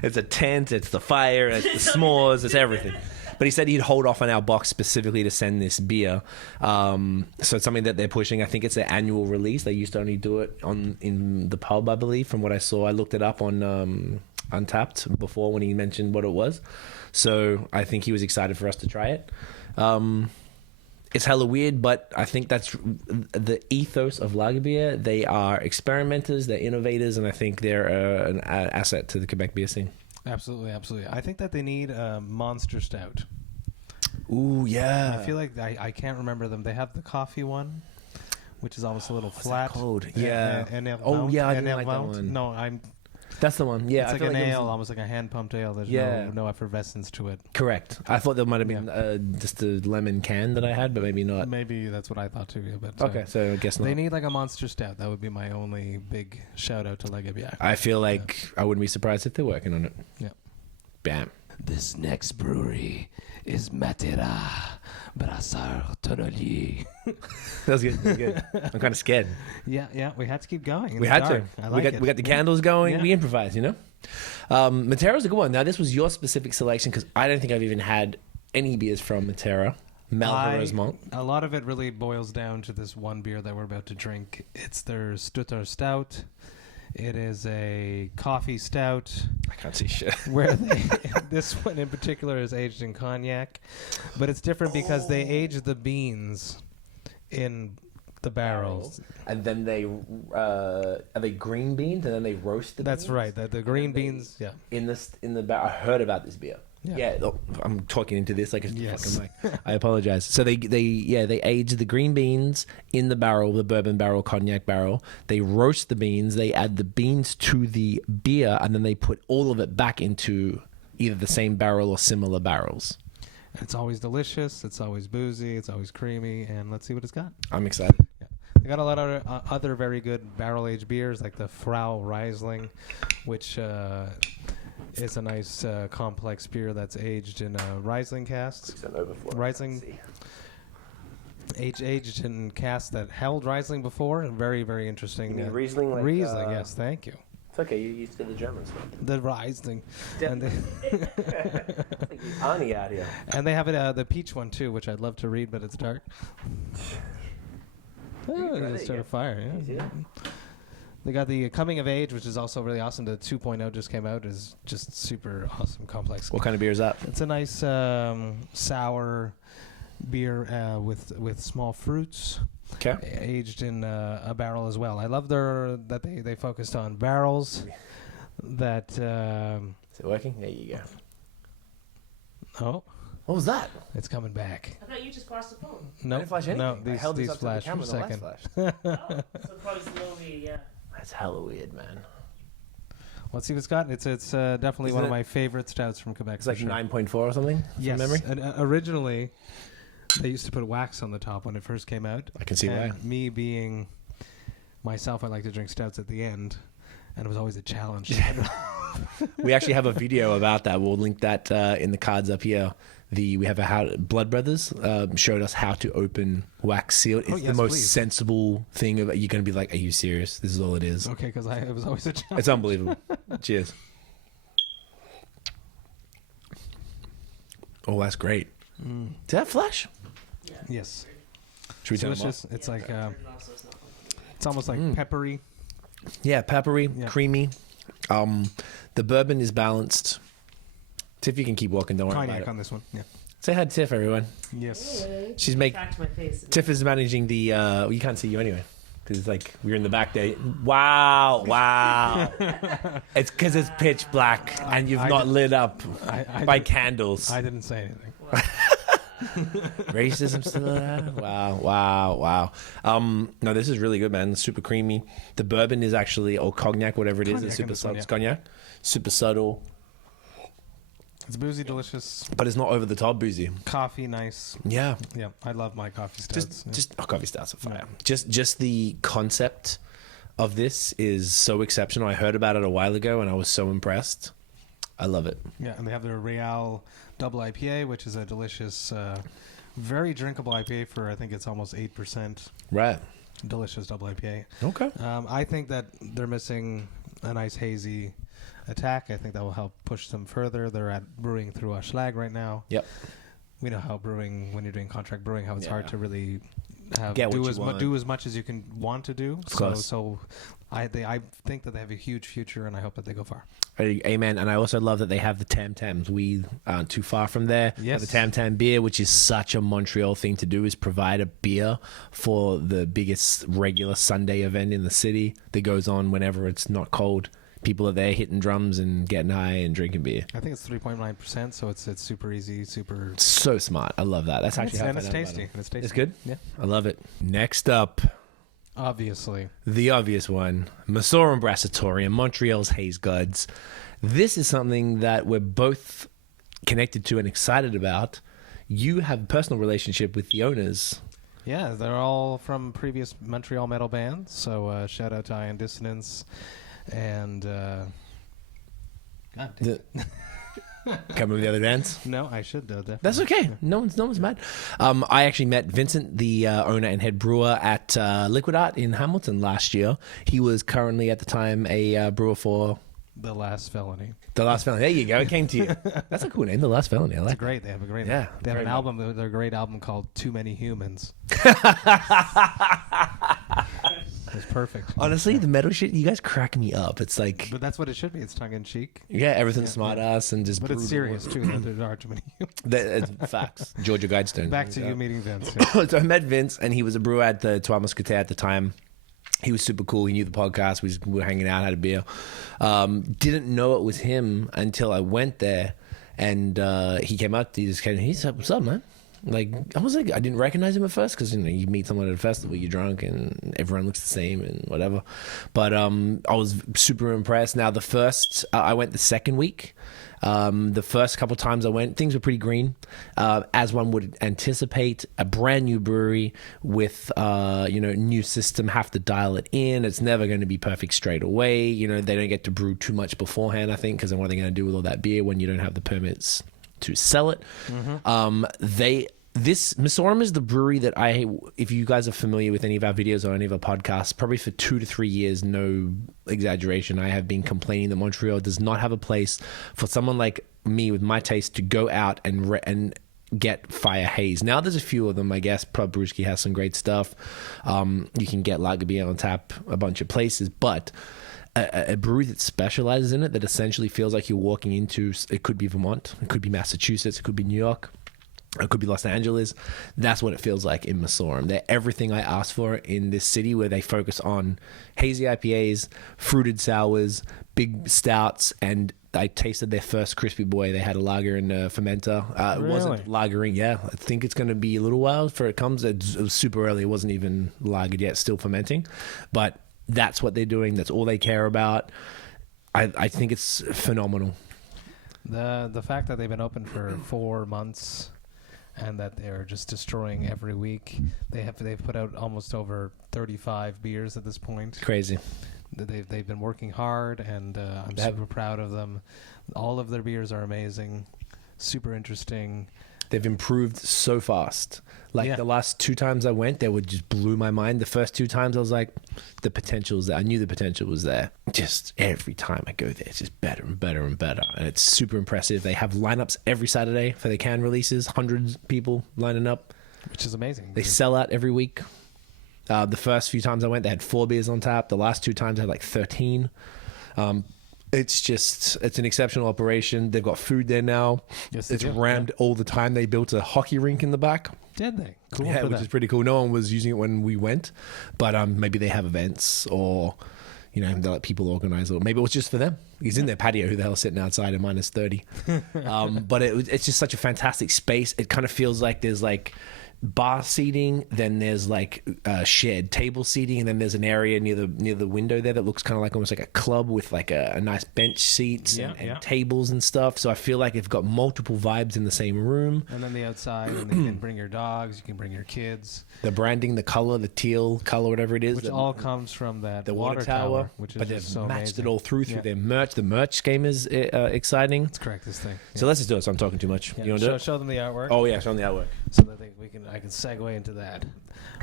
It's a tent, it's the fire, it's the s'mores, it's everything. But he said he'd hold off on our box specifically to send this beer. So it's something that they're pushing. I think it's their annual release. They used to only do it in the pub, I believe, from what I saw. I looked it up on Untapped before when he mentioned what it was. So I think he was excited for us to try it. It's hella weird, but I think that's the ethos of lager beer. They are experimenters, they're innovators, and I think they're an asset to the Quebec beer scene. Absolutely. I think that they need a monster stout. Ooh, yeah. I feel like I can't remember them. They have the coffee one, which is almost a little What's flat. that called? Yeah. And Oh, yeah, I didn't like that one. No, That's the one. Yeah, it's I like feel an like it was- ale, almost like a hand-pumped ale. There's Yeah. no effervescence to it. Correct. I thought there might have been just a lemon can that I had, but maybe not. Maybe that's what I thought too. Yeah, but Okay, so I guess not. they need like a monster stout. That would be my only big shout out to Lager Bière. I feel like I wouldn't be surprised if they're working on it. Yeah. Bam. This next brewery is Matera Brasseurs Tonnelier. That was good. That was good. I'm kind of scared. Yeah, we had to keep going. in We the had dark. to. I like we got the Yeah. candles going. Yeah. We improvised, you know. Matera's a good one. Now this was your specific selection because I don't think I've even had any beers from Matera. Malheureux Mont. A lot of it really boils down to this one beer that we're about to drink. It's their Stutter Stout. It is a coffee stout I can't see shit. where this one in particular is aged in cognac, but it's different because they age the beans in the barrels. And then they are they green beans and then they roast the That's beans? right. The green they- beans. Yeah. In the I heard about this beer. Yeah. Yeah, look, I'm talking into this like a Yes. fucking mic. I apologize. So they age the green beans in the barrel, the bourbon barrel, cognac barrel. They roast the beans. They add the beans to the beer, and then they put all of it back into either the same barrel or similar barrels. It's always delicious. It's always boozy. It's always creamy. And let's see what it's got. I'm excited. They got a lot of other very good barrel-aged beers, like the Frau Riesling, which is a nice complex beer that's aged in Riesling casks. Riesling aged in casks that held Riesling before. Very, very interesting. You mean Riesling? Like, Riesling, yes, thank you. It's okay. You're used to the German stuff. The Riesling. Like Arnie out here. And they have it, the peach one, too, which I'd love to read, but it's dark. Oh, There it's you sort go. of fire, yeah. You see that? They got the Coming of Age, which is also really awesome. The 2.0 just came out. Is just super awesome, complex. What kind of beer is that? It's a nice sour beer with small fruits, Okay. aged in a barrel as well. I love that they focused on barrels. That Is it working? There you go. oh, What was that? It's coming back. I thought you just crossed the phone. No, didn't flash anything. no, I held these this up to the flash for camera a and the lights second. flashed. Oh, so probably slowly, yeah. That's hella weird, man. Let's see what's got. It's definitely Isn't one it- of my favorite stouts from Quebec. It's like for sure. 9.4 or something. Yes. From memory. And, originally, they used to put wax on the top when it first came out. I can see and why. Me being myself, I like to drink stouts at the end, and it was always a challenge. We actually have a video about that. We'll link that in the cards up here. We have Blood Brothers showed us how to open wax seal. It's the yes, most please. sensible thing. You're going to be like, are you serious? This is all it is. Okay, because it was always a challenge. It's unbelievable. Cheers. Oh, that's great. Did that flash? Yes. Should we turn them off? Delicious. It's like Turn it off so it's not funky. it's almost like peppery. Yeah, peppery, Yeah. creamy. The bourbon is balanced. Tiff, you can keep walking. Don't worry Cognac about it. on this one. Yeah. Say hi to Tiff, everyone. Yes. She's making. Back to my face. Tiff is managing the. You can't see you anyway because it's like we're in the back there. Wow, wow. It's because it's pitch black and you've I not did- lit up I by did- candles. I didn't say anything. Racism still there? Wow. No, this is really good, man. It's super creamy. The bourbon is actually, or cognac, whatever it is, Cognac it's in super this one, subtle. yeah. It's cognac. Super subtle, It's boozy, delicious. but it's not over the top boozy. Coffee, nice. Yeah. Yeah, I love my coffee stouts. Coffee stouts are fire. Yeah. Just the concept of this is so exceptional. I heard about it a while ago and I was so impressed. I love it. Yeah, and they have their Real Double IPA, which is a delicious, very drinkable IPA for, I think it's almost 8%. Right. Delicious double IPA. Okay. I think that they're missing a nice hazy attack. I think that will help push them further. They're at brewing through a schlag right now. Yep. We know how brewing, when you're doing contract brewing, how it's hard Yeah. to really Get what do you as want. do as much as you can want to do. Of course. So I think that they have a huge future, and I hope that they go far. Amen. And I also love that they have the Tam Tams. We aren't too far from there. Yes. The Tam Tam beer, which is such a Montreal thing to do, is provide a beer for the biggest regular Sunday event in the city that goes on whenever it's not cold. People are there hitting drums and getting high and drinking beer. I think it's 3.9%, so it's super easy, super. So smart. I love that. That's actually how I and found it's out about tasty. it. And it's tasty. It's good? Yeah, I love it. Next up, obviously. the obvious one, Microbrasserie, Montreal's Haze Gods. This is something that we're both connected to and excited about. You have a personal relationship with the owners. Yeah, they're all from previous Montreal metal bands. So shout out to Iron Dissonance and. God damn. Can't remember the other bands. No, I should though. Definitely. That's okay. No one's mad. I actually met Vincent, the owner and head brewer at Liquid Art in Hamilton last year. He was currently at the time a brewer for The Last Felony. The Last Felony. There you go. It came to you. That's a cool name, The Last Felony. I It's like great. They have a great. Yeah, They have great an album. Their great album called "Too Many Humans." It's perfect. Honestly, the metal shit, you guys crack me up. It's like, But that's what it should be. It's tongue in cheek, yeah, everything's smart ass and just but it's brutal. serious too. That there are too many. Humans. It's facts. Georgia Guidestone. Back to you meeting Vince. Yeah. So I met Vince, and he was a brewer at the Trois Mousquetaires at the time. He was super cool. He knew the podcast. We were hanging out, had a beer. Didn't know it was him until I went there, and he came up. He just came. He said, "What's up, man?" Like, I was like, I didn't recognize him at first because, you know, you meet someone at a festival, you're drunk and everyone looks the same and whatever. But I was super impressed. Now, I went the second week. The first couple times I went, things were pretty green, as one would anticipate. A brand new brewery with, new system, have to dial it in. It's never going to be perfect straight away. You know, they don't get to brew too much beforehand, I think, because then what are they going to do with all that beer when you don't have the permits to sell it? This Missorum is the brewery that if you guys are familiar with any of our videos or any of our podcasts, probably for 2 to 3 years, no exaggeration, I have been complaining that Montreal does not have a place for someone like me with my taste to go out and get fire haze. Now there's a few of them, I guess. Pub Brewski has some great stuff. You can get lager beer on tap a bunch of places, but a brewery that specializes in it, that essentially feels like you're walking into, it could be Vermont, it could be Massachusetts, it could be New York, it could be Los Angeles. That's what it feels like in Missorum. They're everything I asked for in this city, where they focus on hazy IPAs, fruited sours, big stouts, and I tasted their first Crispy Boy. They had a lager in a fermenter. It wasn't lagering. Yeah, I think it's going to be a little while before it comes. It was super early. It wasn't even lagered yet. Still fermenting, but that's what they're doing. That's all they care about. I think it's phenomenal. The fact that they've been open for 4 months and that they're just destroying every week. They've put out almost over 35 beers at this point. Crazy. They've been working hard, and I'm super proud of them. All of their beers are amazing, super interesting. They've improved so fast. Like the last 2 times I went, they would just blew my mind. The first 2 times I was like, the potential's there. I knew the potential was there. Just every time I go there, it's just better and better and better. And it's super impressive. They have lineups every Saturday for their can releases. Hundreds of people lining up. Which is amazing. They sell out every week. The first few times I went, they had 4 beers on tap. The last 2 times, they had like 13. It's an exceptional operation. They've got food there now. Yes, it's rammed all the time. They built a hockey rink in the back. Did they? Cool. Yeah, which is pretty cool. No one was using it when we went, but maybe they have events, or they let people organize it. Or maybe it was just for them. He's in their patio. Who the hell is sitting outside at minus 30? But it's just such a fantastic space. It kind of feels like there's like bar seating, then there's like shared table seating, and then there's an area near the window there that looks kind of like almost like a club with like a nice bench seats and tables and stuff. So I feel like it's got multiple vibes in the same room. And then the outside, and you can bring your dogs, you can bring your kids. The branding, the color, the teal color, whatever it is, which all comes from the water tower, which is but they've so matched amazing. it all through their merch. The merch game is exciting. Let's crack this thing. So let's just do it. So I'm talking too much. Yeah. You want to do it? Show them the artwork. Oh yeah, show them the artwork. So that I can segue into that.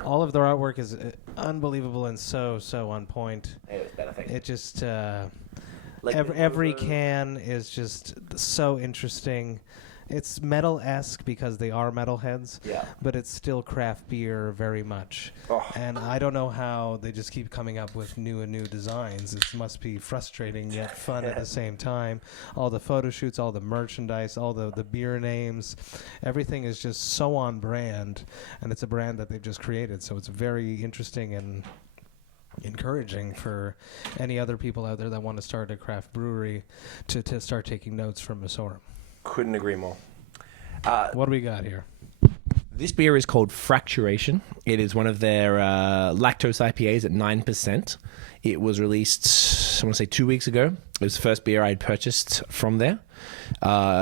All of their artwork is unbelievable and so on point. It just every can is just so interesting. It's metal-esque because they are metalheads, but it's still craft beer very much. And I don't know how they just keep coming up with new and new designs. It must be frustrating yet fun at the same time. All the photo shoots, all the merchandise, all the beer names, everything is just so on brand, and it's a brand that they've just created. So it's very interesting and encouraging for any other people out there that want to start a craft brewery to start taking notes from Masorum. Couldn't agree more. What do we got here? This beer is called Fracturation. It is one of their lactose IPAs at 9%. It was released, I want to say 2 weeks ago. It was the first beer I had purchased from there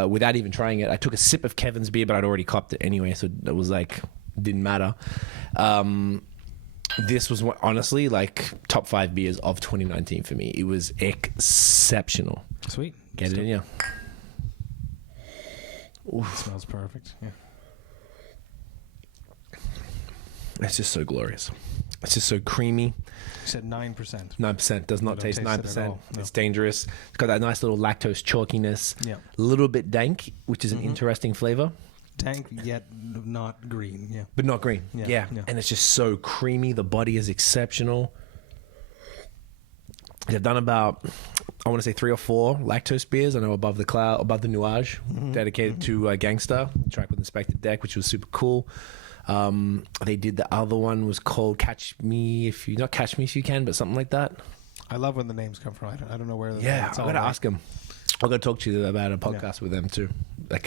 without even trying it. I took a sip of Kevin's beer, but I'd already copped it anyway, so it was like, didn't matter. This was honestly like top 5 beers of 2019 for me. It was exceptional. Sweet. Get it in you. It smells perfect. Yeah. It's just so glorious. It's just so creamy. You said 9%. 9% does not taste 9%. No. It's dangerous. It's got that nice little lactose chalkiness. Yeah. A little bit dank, which is an interesting flavor. Dank yet not green. Yeah. But not green. Yeah. And it's just so creamy. The body is exceptional. They've done about, I want to say 3 or 4 lactose beers. I know Above the Nuage, dedicated to Gangsta, track with Inspected Deck, which was super cool. They did the other one was called Catch Me If You Can, but something like that. I love when the names come from. I don't know where. I'm gonna ask them. I'm gonna talk to you about a podcast with them too.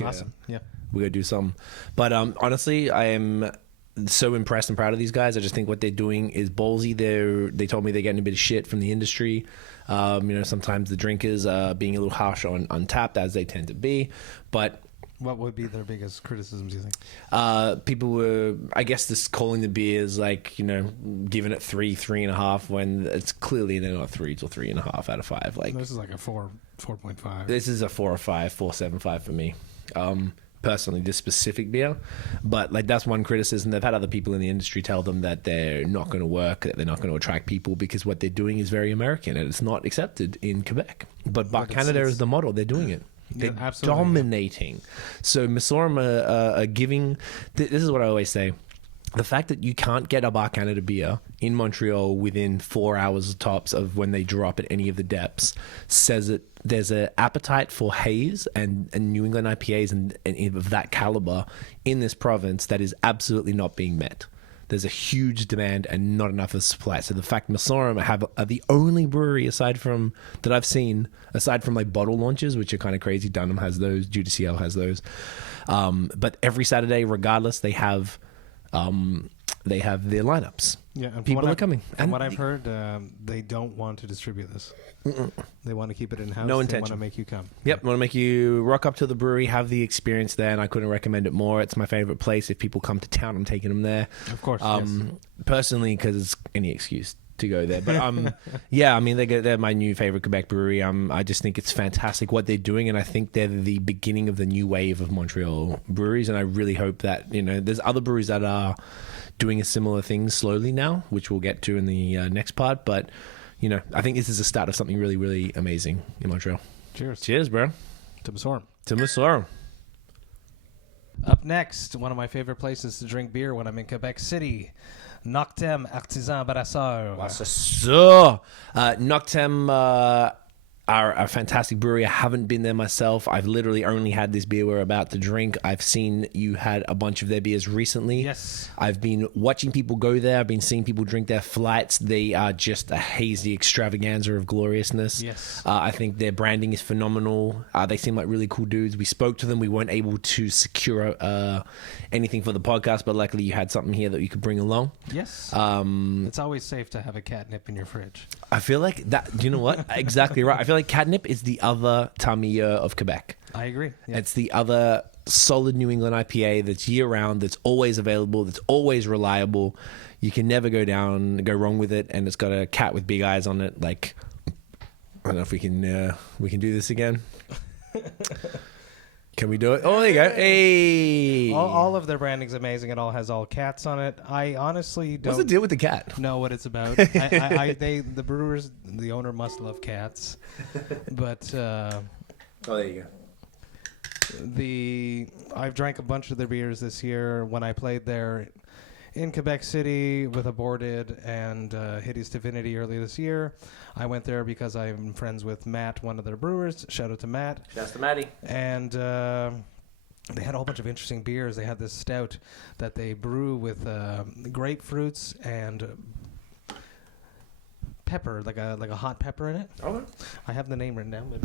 Awesome. We're gonna do something. But honestly, I am so impressed and proud of these guys. I just think what they're doing is ballsy. They told me they're getting a bit of shit from the industry. Sometimes the drinkers are being a little harsh on Untapped, as they tend to be. But what would be their biggest criticisms, you think? People were, I guess, just calling the beers like, giving it 3.5 when it's clearly they're not 3s or 3.5 out of 5. Like this is like a 4.5. This is a 4 or 5, 4.75 for me. Personally, this specific beer, but like that's one criticism. They've had other people in the industry tell them that they're not going to work, that they're not going to attract people because what they're doing is very American and it's not accepted in Quebec. But Canada is the model. They're doing it. They're dominating. So Masorum are giving. This is what I always say. The fact that you can't get a Bar Canada beer in Montreal within 4 hours tops of when they drop at any of the depths says that there's an appetite for haze and New England IPAs and of that caliber in this province that is absolutely not being met. there's a huge demand and not enough of the supply. So the fact Masorum are the only brewery that I've seen, aside from like bottle launches, which are kind of crazy. Dunham has those, GDCL has those. But every Saturday, regardless, they have their lineups. Yeah, and People are coming. From And what I've heard, they don't want to distribute this. They want to keep it in-house. No They intention. want to make you come. Yep, want to make you rock up to the brewery, have the experience there, and I couldn't recommend it more. It's my favorite place. If people come to town, I'm taking them there. Of course, Personally, because it's any excuse to go there. But yeah, I mean, they're my new favorite Quebec brewery. I just think it's fantastic what they're doing, and I think they're the beginning of the new wave of Montreal breweries. And I really hope that there's other breweries that are doing a similar thing slowly now, which we'll get to in the next part. But I think this is the start of something really, really amazing in Montreal. Cheers. Cheers, bro. To Masorum. To Masorum. Up next, one of my favorite places to drink beer when I'm in Quebec City. Noctem Artisans Brasseurs. So, Noctem are a fantastic brewery. I haven't been there myself. I've literally only had this beer we're about to drink. I've seen you had a bunch of their beers recently. Yes. I've been watching people go there. I've been seeing people drink their flights. They are just a hazy extravaganza of gloriousness. Yes. I think their branding is phenomenal. They seem like really cool dudes. We spoke to them. We weren't able to secure anything for the podcast, but luckily you had something here that you could bring along. Yes. It's always safe to have a catnip in your fridge. I feel like that. Do you know what? Exactly right. I feel like catnip is the other time of year of Quebec. I agree. Yeah. It's the other solid New England IPA that's year round, that's always available, that's always reliable. You can never go wrong with it, and it's got a cat with big eyes on it. Like, I don't know if we can do this again. Can we do it? Oh, there you go. Hey. All of their branding's amazing. It all has all cats on it. I honestly don't What's the deal with the cat? know what it's about. The brewers, the owner must love cats. But Oh, there you go. I've drank a bunch of their beers this year. When I played there in Quebec City with Aborted and Hideous Divinity earlier this year, I went there because I'm friends with Matt, one of their brewers. Shout out to Matt. Shouts to Matty. And they had a whole bunch of interesting beers. They had this stout that they brew with grapefruits and pepper, like a hot pepper in it. Okay. I have the name written down, but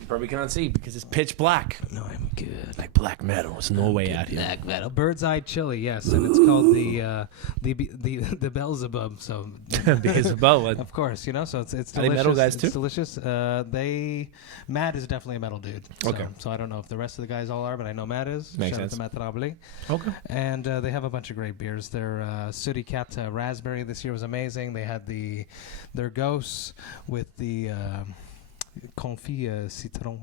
You probably cannot see because it's pitch black. no, I'm good. Like black metal. It's Norway out here. Black metal. Bird's Eye Chili, yes, and it's called the Beelzebub. So Beelzebub. of course, so it's delicious. Are they metal guys too? It's delicious. Matt is definitely a metal dude. So, Okay. So I don't know if the rest of the guys all are, but I know Matt is. Makes Shout out sense. to Matt Tartabull. Okay. And they have a bunch of great beers. Their Sooty Cat Raspberry this year was amazing. They had their Ghosts with the confit citron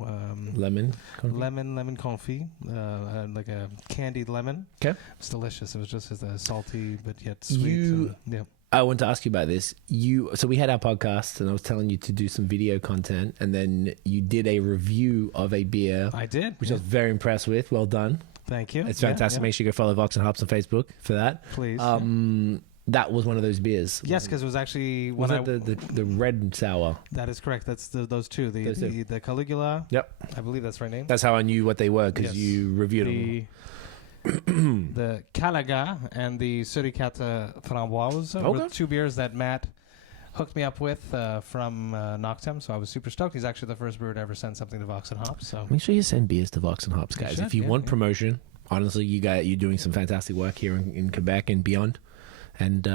Lemon. lemon confit, like a candied lemon. Okay. It's delicious. It was just as salty but yet sweet. Yeah. I want to ask you about this. So we had our podcast, and I was telling you to do some video content, and then you did a review of a beer, I did. which I was very impressed with. Well done. Thank you. It's fantastic. Yeah. Make sure you go follow Vox&Hops on Facebook for that. Please. That was one of those beers. Yes, because it was actually Was when that the red sour? That is correct. That's those two. Those two. The Caligula. Yep. I believe that's the right name. That's how I knew what they were, because Yes. you reviewed them. The Calaga and the Sooty Cat Framboise Okay. were two beers that Matt hooked me up with from Noctem, so I was super stoked. He's actually the first brewer to ever send something to Vox&Hops. So Make sure you send beers to Vox&Hops, You guys. should, If you yeah, want yeah. promotion, honestly, you're doing some fantastic work here in Quebec and beyond. And,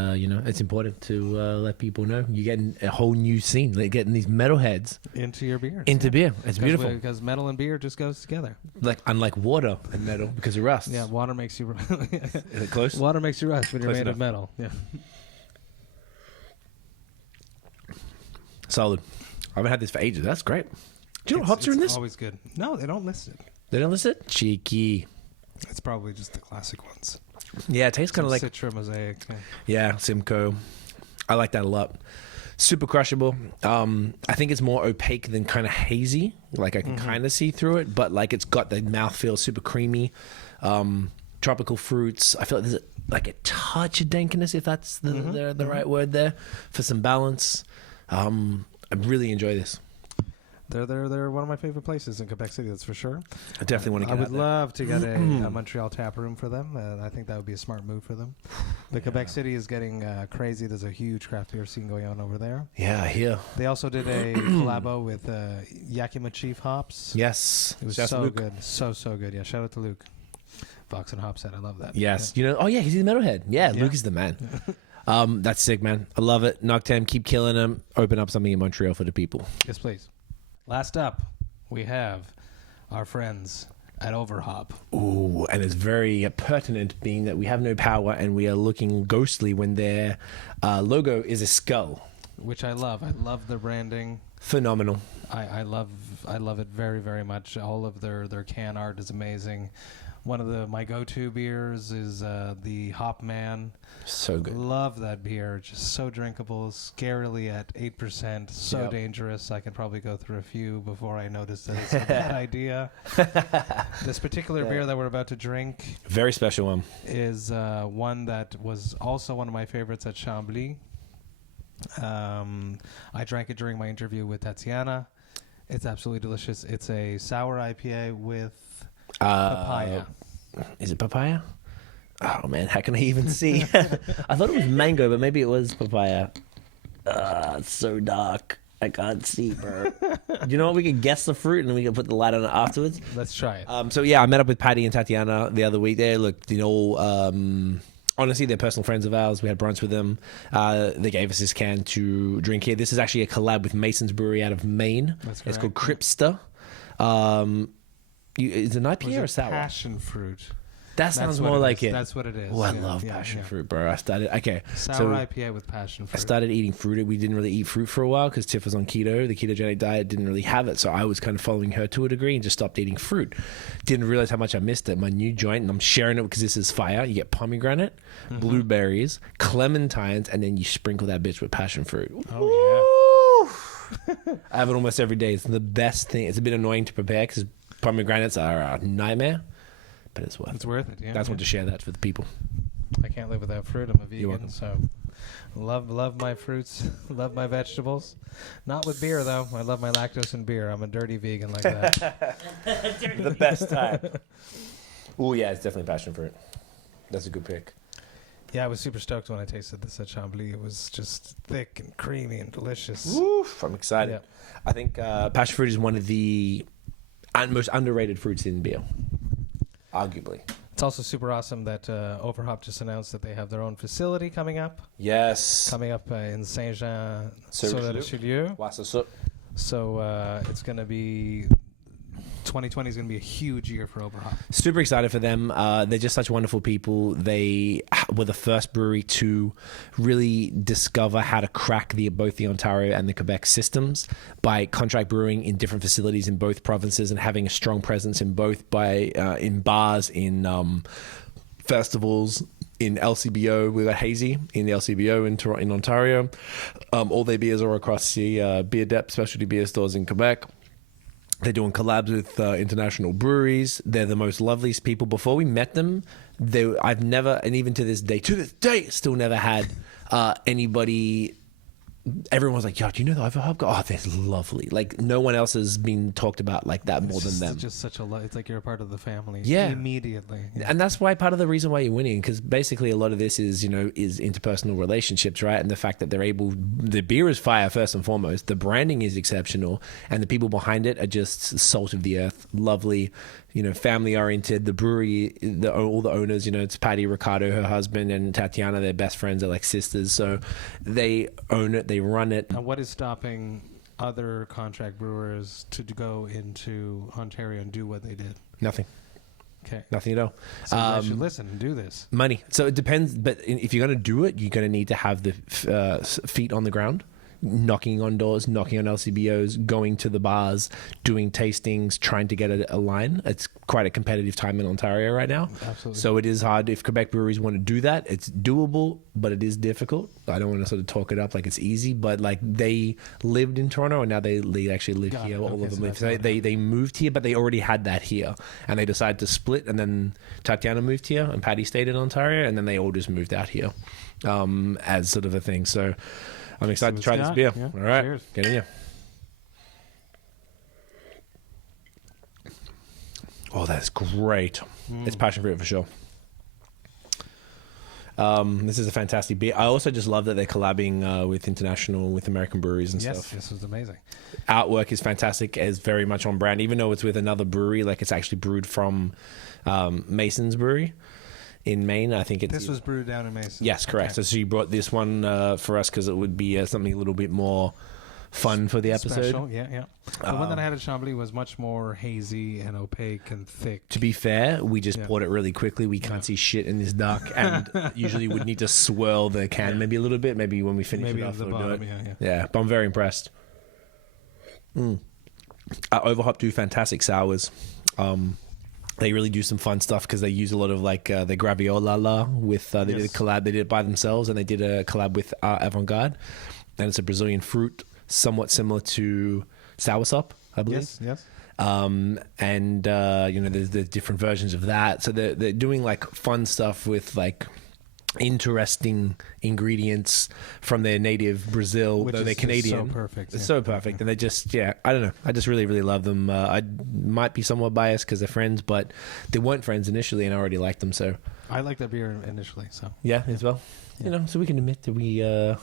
it's important to let people know. You're getting a whole new scene. Like getting these metalheads into your beers. into beer. It's beautiful. Because metal and beer just goes together. Like unlike water and metal because of rust. Yeah, water makes you Is it close? water makes you rust when you're Close made enough. of metal. Yeah. Solid. I haven't had this for ages. That's great. Do you know what hops are in this? Always good. No, they don't list it. They don't list it? Cheeky. It's probably just the classic ones. Yeah, it tastes kind of like Citra Mosaic. Yeah. Yeah, Simcoe. I like that a lot. Super crushable. I think it's more opaque than kind of hazy. Like I can kind of see through it, but like it's got the mouthfeel, super creamy. Tropical fruits. I feel like there's like a touch of dankness, if that's the right word there, for some balance. I really enjoy this. They're one of my favorite places in Quebec City. That's for sure. I definitely want to I get would out there. love to get a Montreal tap room for them. I think that would be a smart move for them. The Quebec City is getting crazy. There's a huge craft beer scene going on over there. Yeah, here. They also did a collabo with Yakima Chief Hops. Yes. It was Shout out to so Luke. good. So good. Yeah, shout out to Luke. Vox and Hops said, I love that. Yes. You know, oh yeah, he's the metalhead. Yeah, Yeah. Luke is the man. That's sick, man. I love it. Noctem, keep killing them. Open up something in Montreal for the people. Yes, please. Last up, we have our friends at Overhop. Ooh, and it's very pertinent being that we have no power and we are looking ghostly when their logo is a skull. Which I love. I love their branding. Phenomenal. I love it very, very much. All of their can art is amazing. One of my go-to beers is the Hop Man. So good. Love that beer. Just so drinkable, scarily at 8%. So Yep. dangerous. I can probably go through a few before I notice that it's a bad idea. This particular beer that we're about to drink Very special one. is one that was also one of my favorites at Chambly. I drank it during my interview with Tatiana. It's absolutely delicious. It's a sour IPA with papaya. Is it papaya? Oh man, how can I even see? I thought it was mango, but maybe it was papaya. It's so dark. I can't see, bro. You know what? We could guess the fruit and then we can put the light on it afterwards. Let's try it. So yeah, I met up with Patty and Tatiana the other week. They looked, honestly, they're personal friends of ours. We had brunch with them. They gave us this can to drink here. This is actually a collab with Mason's Brewery out of Maine. That's It's called correct. Cripster. Is it an Was IPA or it sour? passion fruit? That That's sounds what more it like is. it. That's what it is. Oh, I Yeah, love yeah, passion yeah. fruit, bro. Okay. Sour So IPA with passion I fruit. started eating fruit. We didn't really eat fruit for a while because Tiff was on keto. The ketogenic diet didn't really have it. So I was kind of following her to a degree and just stopped eating fruit. Didn't realize how much I missed it. My new joint, and I'm sharing it because this is fire. You get pomegranate, blueberries, clementines, and then you sprinkle that bitch with passion fruit. Oh, Woo! I have it almost every day. It's the best thing. It's a bit annoying to prepare because pomegranates are a nightmare, but it's worth It's it. worth it. Yeah. I just want to share that for the people. I can't live without fruit. I'm a You're vegan, welcome. so love my fruits, love my vegetables. Not with beer though. I love my lactose in beer. I'm a dirty vegan like that. The best time. Oh yeah, it's definitely passion fruit. That's a good pick. Yeah, I was super stoked when I tasted this at Chambly. It was just thick and creamy and delicious. Woof, I'm excited. Yeah. I think passion fruit is one of the most underrated fruits in beer, arguably. It's also super awesome that Overhop just announced that they have their own facility coming up Yes. in Saint-Jean, Sur Richelieu. Wasser. So it's going to be 2020 is going to be a huge year for Overhop. Super excited for them. They're just such wonderful people. They were the first brewery to really discover how to crack both the Ontario and the Quebec systems by contract brewing in different facilities in both provinces and having a strong presence in both in bars, in festivals, in LCBO. We got Hazy in the LCBO in Ontario. All their beers are across the Beer Depth specialty beer stores in Quebec. They're doing collabs with international breweries. They're the most loveliest people. Before we met them, I've never, and even to this day, still never had anybody. Everyone was like, "Yo, do you know the Overhop guy? Oh, they're lovely." Like no one else has been talked about like that more than them. It's just such a it's like you're a part of the family. Yeah. Immediately. Yeah. And that's why part of the reason why you're winning, because basically a lot of this is interpersonal relationships, right? And the fact that the beer is fire first and foremost, the branding is exceptional, and the people behind it are just salt of the earth, lovely, family oriented. The brewery, all the owners, it's Patty, Ricardo, her husband, and Tatiana, their best friends, are like sisters. So they own it, they run it. Now, what is stopping other contract brewers to go into Ontario and do what they did? Nothing. Okay. Nothing at all. So I should listen and do this. Money. So it depends, but if you're going to do it, you're going to need to have the feet on the ground, knocking on doors, knocking on LCBOs, going to the bars, doing tastings, trying to get a line. It's quite a competitive time in Ontario right now. Absolutely. So it is hard. If Quebec breweries want to do that, it's doable, but it is difficult. I don't want to sort of talk it up like it's easy, but like they lived in Toronto and now they actually live Got here. it. All Okay, of them so live. that's So not they moved here, but they already had that here, and they decided to split. And then Tatiana moved here, and Patty stayed in Ontario, and then they all just moved out here as sort of a thing. So I'm excited to try this beer. Yeah. All right, Cheers. get in here. Oh, that's great. It's passion fruit for sure. This is a fantastic beer. I also just love that they're collabing with American breweries and Yes, stuff. this was amazing. Artwork is fantastic. It's very much on brand, even though it's with another brewery. Like it's actually brewed from Mason's Brewery in Maine. I think This was brewed down in Mason. Yes, correct. Okay. So she brought this one for us because it would be something a little bit more fun for the episode. Special, yeah. The one that I had at Chambly was much more hazy and opaque and thick. To be fair, we just Yeah. poured it really quickly. We can't see shit in this dark, and usually we'd need to swirl the can maybe a little bit. Maybe when we finish Maybe it at off, the we'll do bottom, it. yeah. Yeah, but I'm very impressed. Overhop do fantastic sours. They really do some fun stuff because they use a lot of like the Graviola with they did a collab. They did it by themselves, and they did a collab with Avant-Garde, and it's a Brazilian fruit, somewhat similar to soursop, I believe. Yes. And there's different versions of that. So they're doing like fun stuff with like interesting ingredients from their native Brazil, Which though is they're just Canadian. so perfect. It's Yeah. so perfect, and they just I don't know. I just really love them. I might be somewhat biased because they're friends, but they weren't friends initially, and I already liked them. So I liked that beer initially, so yeah, as well. You know, so we can admit that we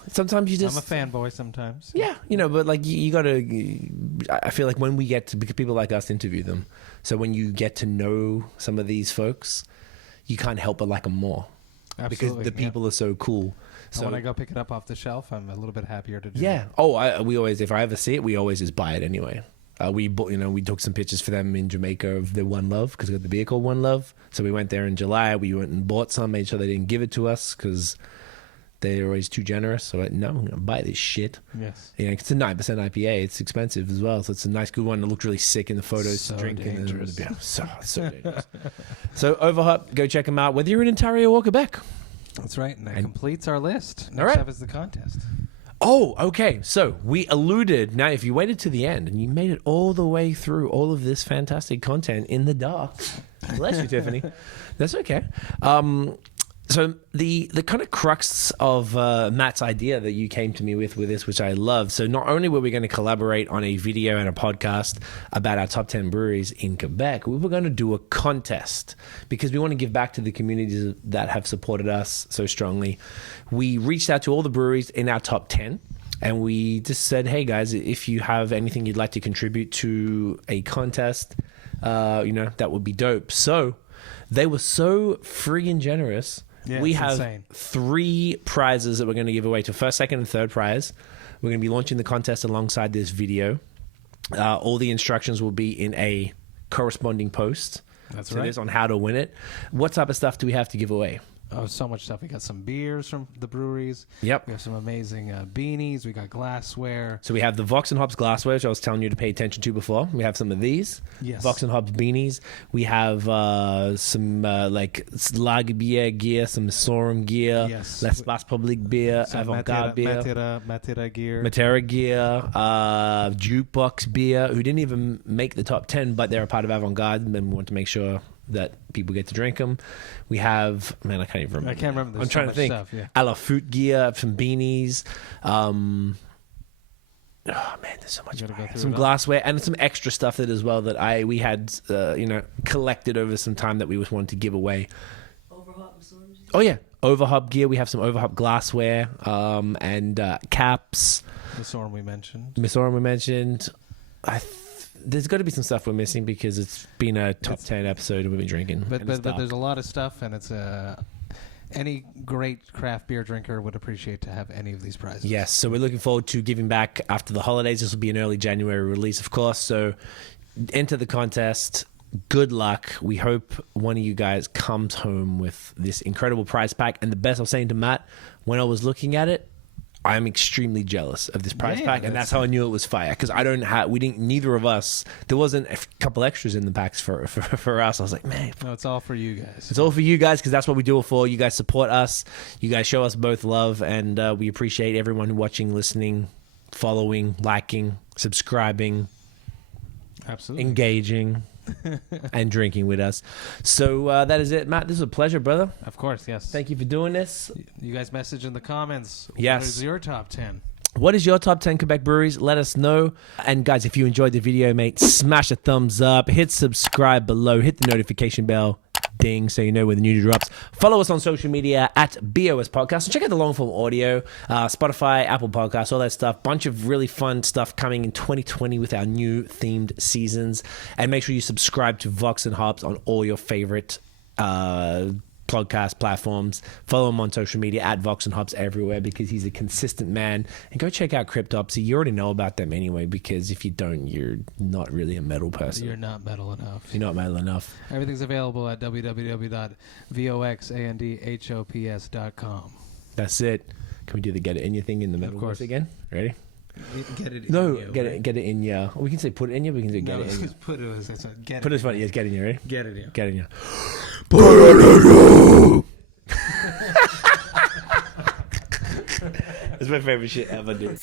sometimes you just I'm a fanboy sometimes. yeah, but like you got to. I feel like when we get to because people like us interview them, so when you get to know some of these folks, you can't help but like them more. Absolutely, Because the people are so cool. So So when I go pick it up off the shelf, I'm a little bit happier to do. yeah. Oh, we always if I ever see it, we always just buy it anyway. We took some pictures for them in Jamaica of the One Love because we got the beer called One Love. So we went there in July. We went and bought some, made sure they didn't give it to us because they're always too generous. So no, I'm gonna buy this shit. Yes. It's a 9% IPA. It's expensive as well, so it's a nice, good one. It looked really sick in the photos. So drinking dangerous. So dangerous. So Overhop, go check them out. Whether you're in Ontario or Quebec. That's right. And that And- completes our list. Next All right. up is the contest. Oh, okay. So we alluded. Now, if you waited to the end and you made it all the way through all of this fantastic content in the dark, bless you, Tiffany. That's okay. So the kind of crux of Matt's idea that you came to me with this, which I love. So not only were we going to collaborate on a video and a podcast about our top 10 breweries in Quebec, we were going to do a contest because we want to give back to the communities that have supported us so strongly. We reached out to all the breweries in our top 10. And we just said, hey, guys, if you have anything you'd like to contribute to a contest, that would be dope. So they were so friggin' generous. Yeah, We it's have insane. 3 prizes that we're going to give away to first, second, and third prize. We're going to be launching the contest alongside this video. All the instructions will be in a corresponding post That's to right. this on how to win it. What type of stuff do we have to give away? Oh, so much stuff. We got some beers from the breweries. Yep. We have some amazing beanies. We got glassware. So we have the Vox&Hops glassware, which I was telling you to pay attention to before. We have some of these. Yes. Vox&Hops beanies. We have some like Lagerbier gear, some Sorum gear, Yes. L'Espace Public beer, Some Avant-Garde beer, Matera gear. Matera gear, Jukebox beer, who didn't even make the top 10, but they're a part of Avant-Garde, and we want to make sure that people get to drink them. We have, man, I can't even remember. I can't remember. I'm There's trying so to think. much stuff, yeah. À la Fût gear, some beanies. Oh man, there's so much. You gotta go more. through Some it all. glassware and some extra stuff that as well that we had collected over some time that we just wanted to give away. Overhop and storage. Oh yeah, Overhop gear. We have some Overhop glassware and caps. The Sorum we mentioned. Miss Oren we mentioned. There's got to be some stuff we're missing because it's been a top 10 episode and we've been drinking. But and it's there's dark. a lot of stuff, and it's any great craft beer drinker would appreciate to have any of these prizes. Yes, so we're looking forward to giving back after the holidays. This will be an early January release, of course. So enter the contest. Good luck. We hope one of you guys comes home with this incredible prize pack. And the best I was saying to Matt, when I was looking at it, I'm extremely jealous of this prize Yeah, pack, and that's how I knew it was fire. Because neither of us. There wasn't a couple extras in the packs for us. I was like, man, No, it's all for you guys. it's all for you guys because that's what we do it for. You guys support us. You guys show us both love, and we appreciate everyone watching, listening, following, liking, subscribing, Absolutely. engaging, and drinking with us. So that is it, Matt. This was a pleasure, brother. Of course, yes. Thank you for doing this. You guys message in the comments. Yes. What is your top 10? What is your top 10 Quebec breweries? Let us know. And guys, if you enjoyed the video, mate, smash a thumbs up, hit subscribe below, hit the notification bell, ding, so you know when the new drops. Follow us on social media at BOS Podcast. And check out the long form audio, Spotify, Apple Podcasts, all that stuff. Bunch of really fun stuff coming in 2020 with our new themed seasons. And make sure you subscribe to Vox and Hops on all your favorite podcast platforms. Follow him on social media at Vox and Hops everywhere because he's a consistent man. And go check out Cryptopsy. You already know about them anyway, because if you don't, you're not really a metal person. You're not metal enough. You're not metal enough. Everything's available at www.voxandhops.com. That's it. Can we do the get it in your thing in the metal course. voice again? Ready? Get it. No, in you, get right? it in ya. We can say put it in ya. We can say get it in ya. Put it. Get Put it. it funny. Yes, get it in ya. Ready? Get it. In. Get it in ya. That's my favorite shit ever, dude.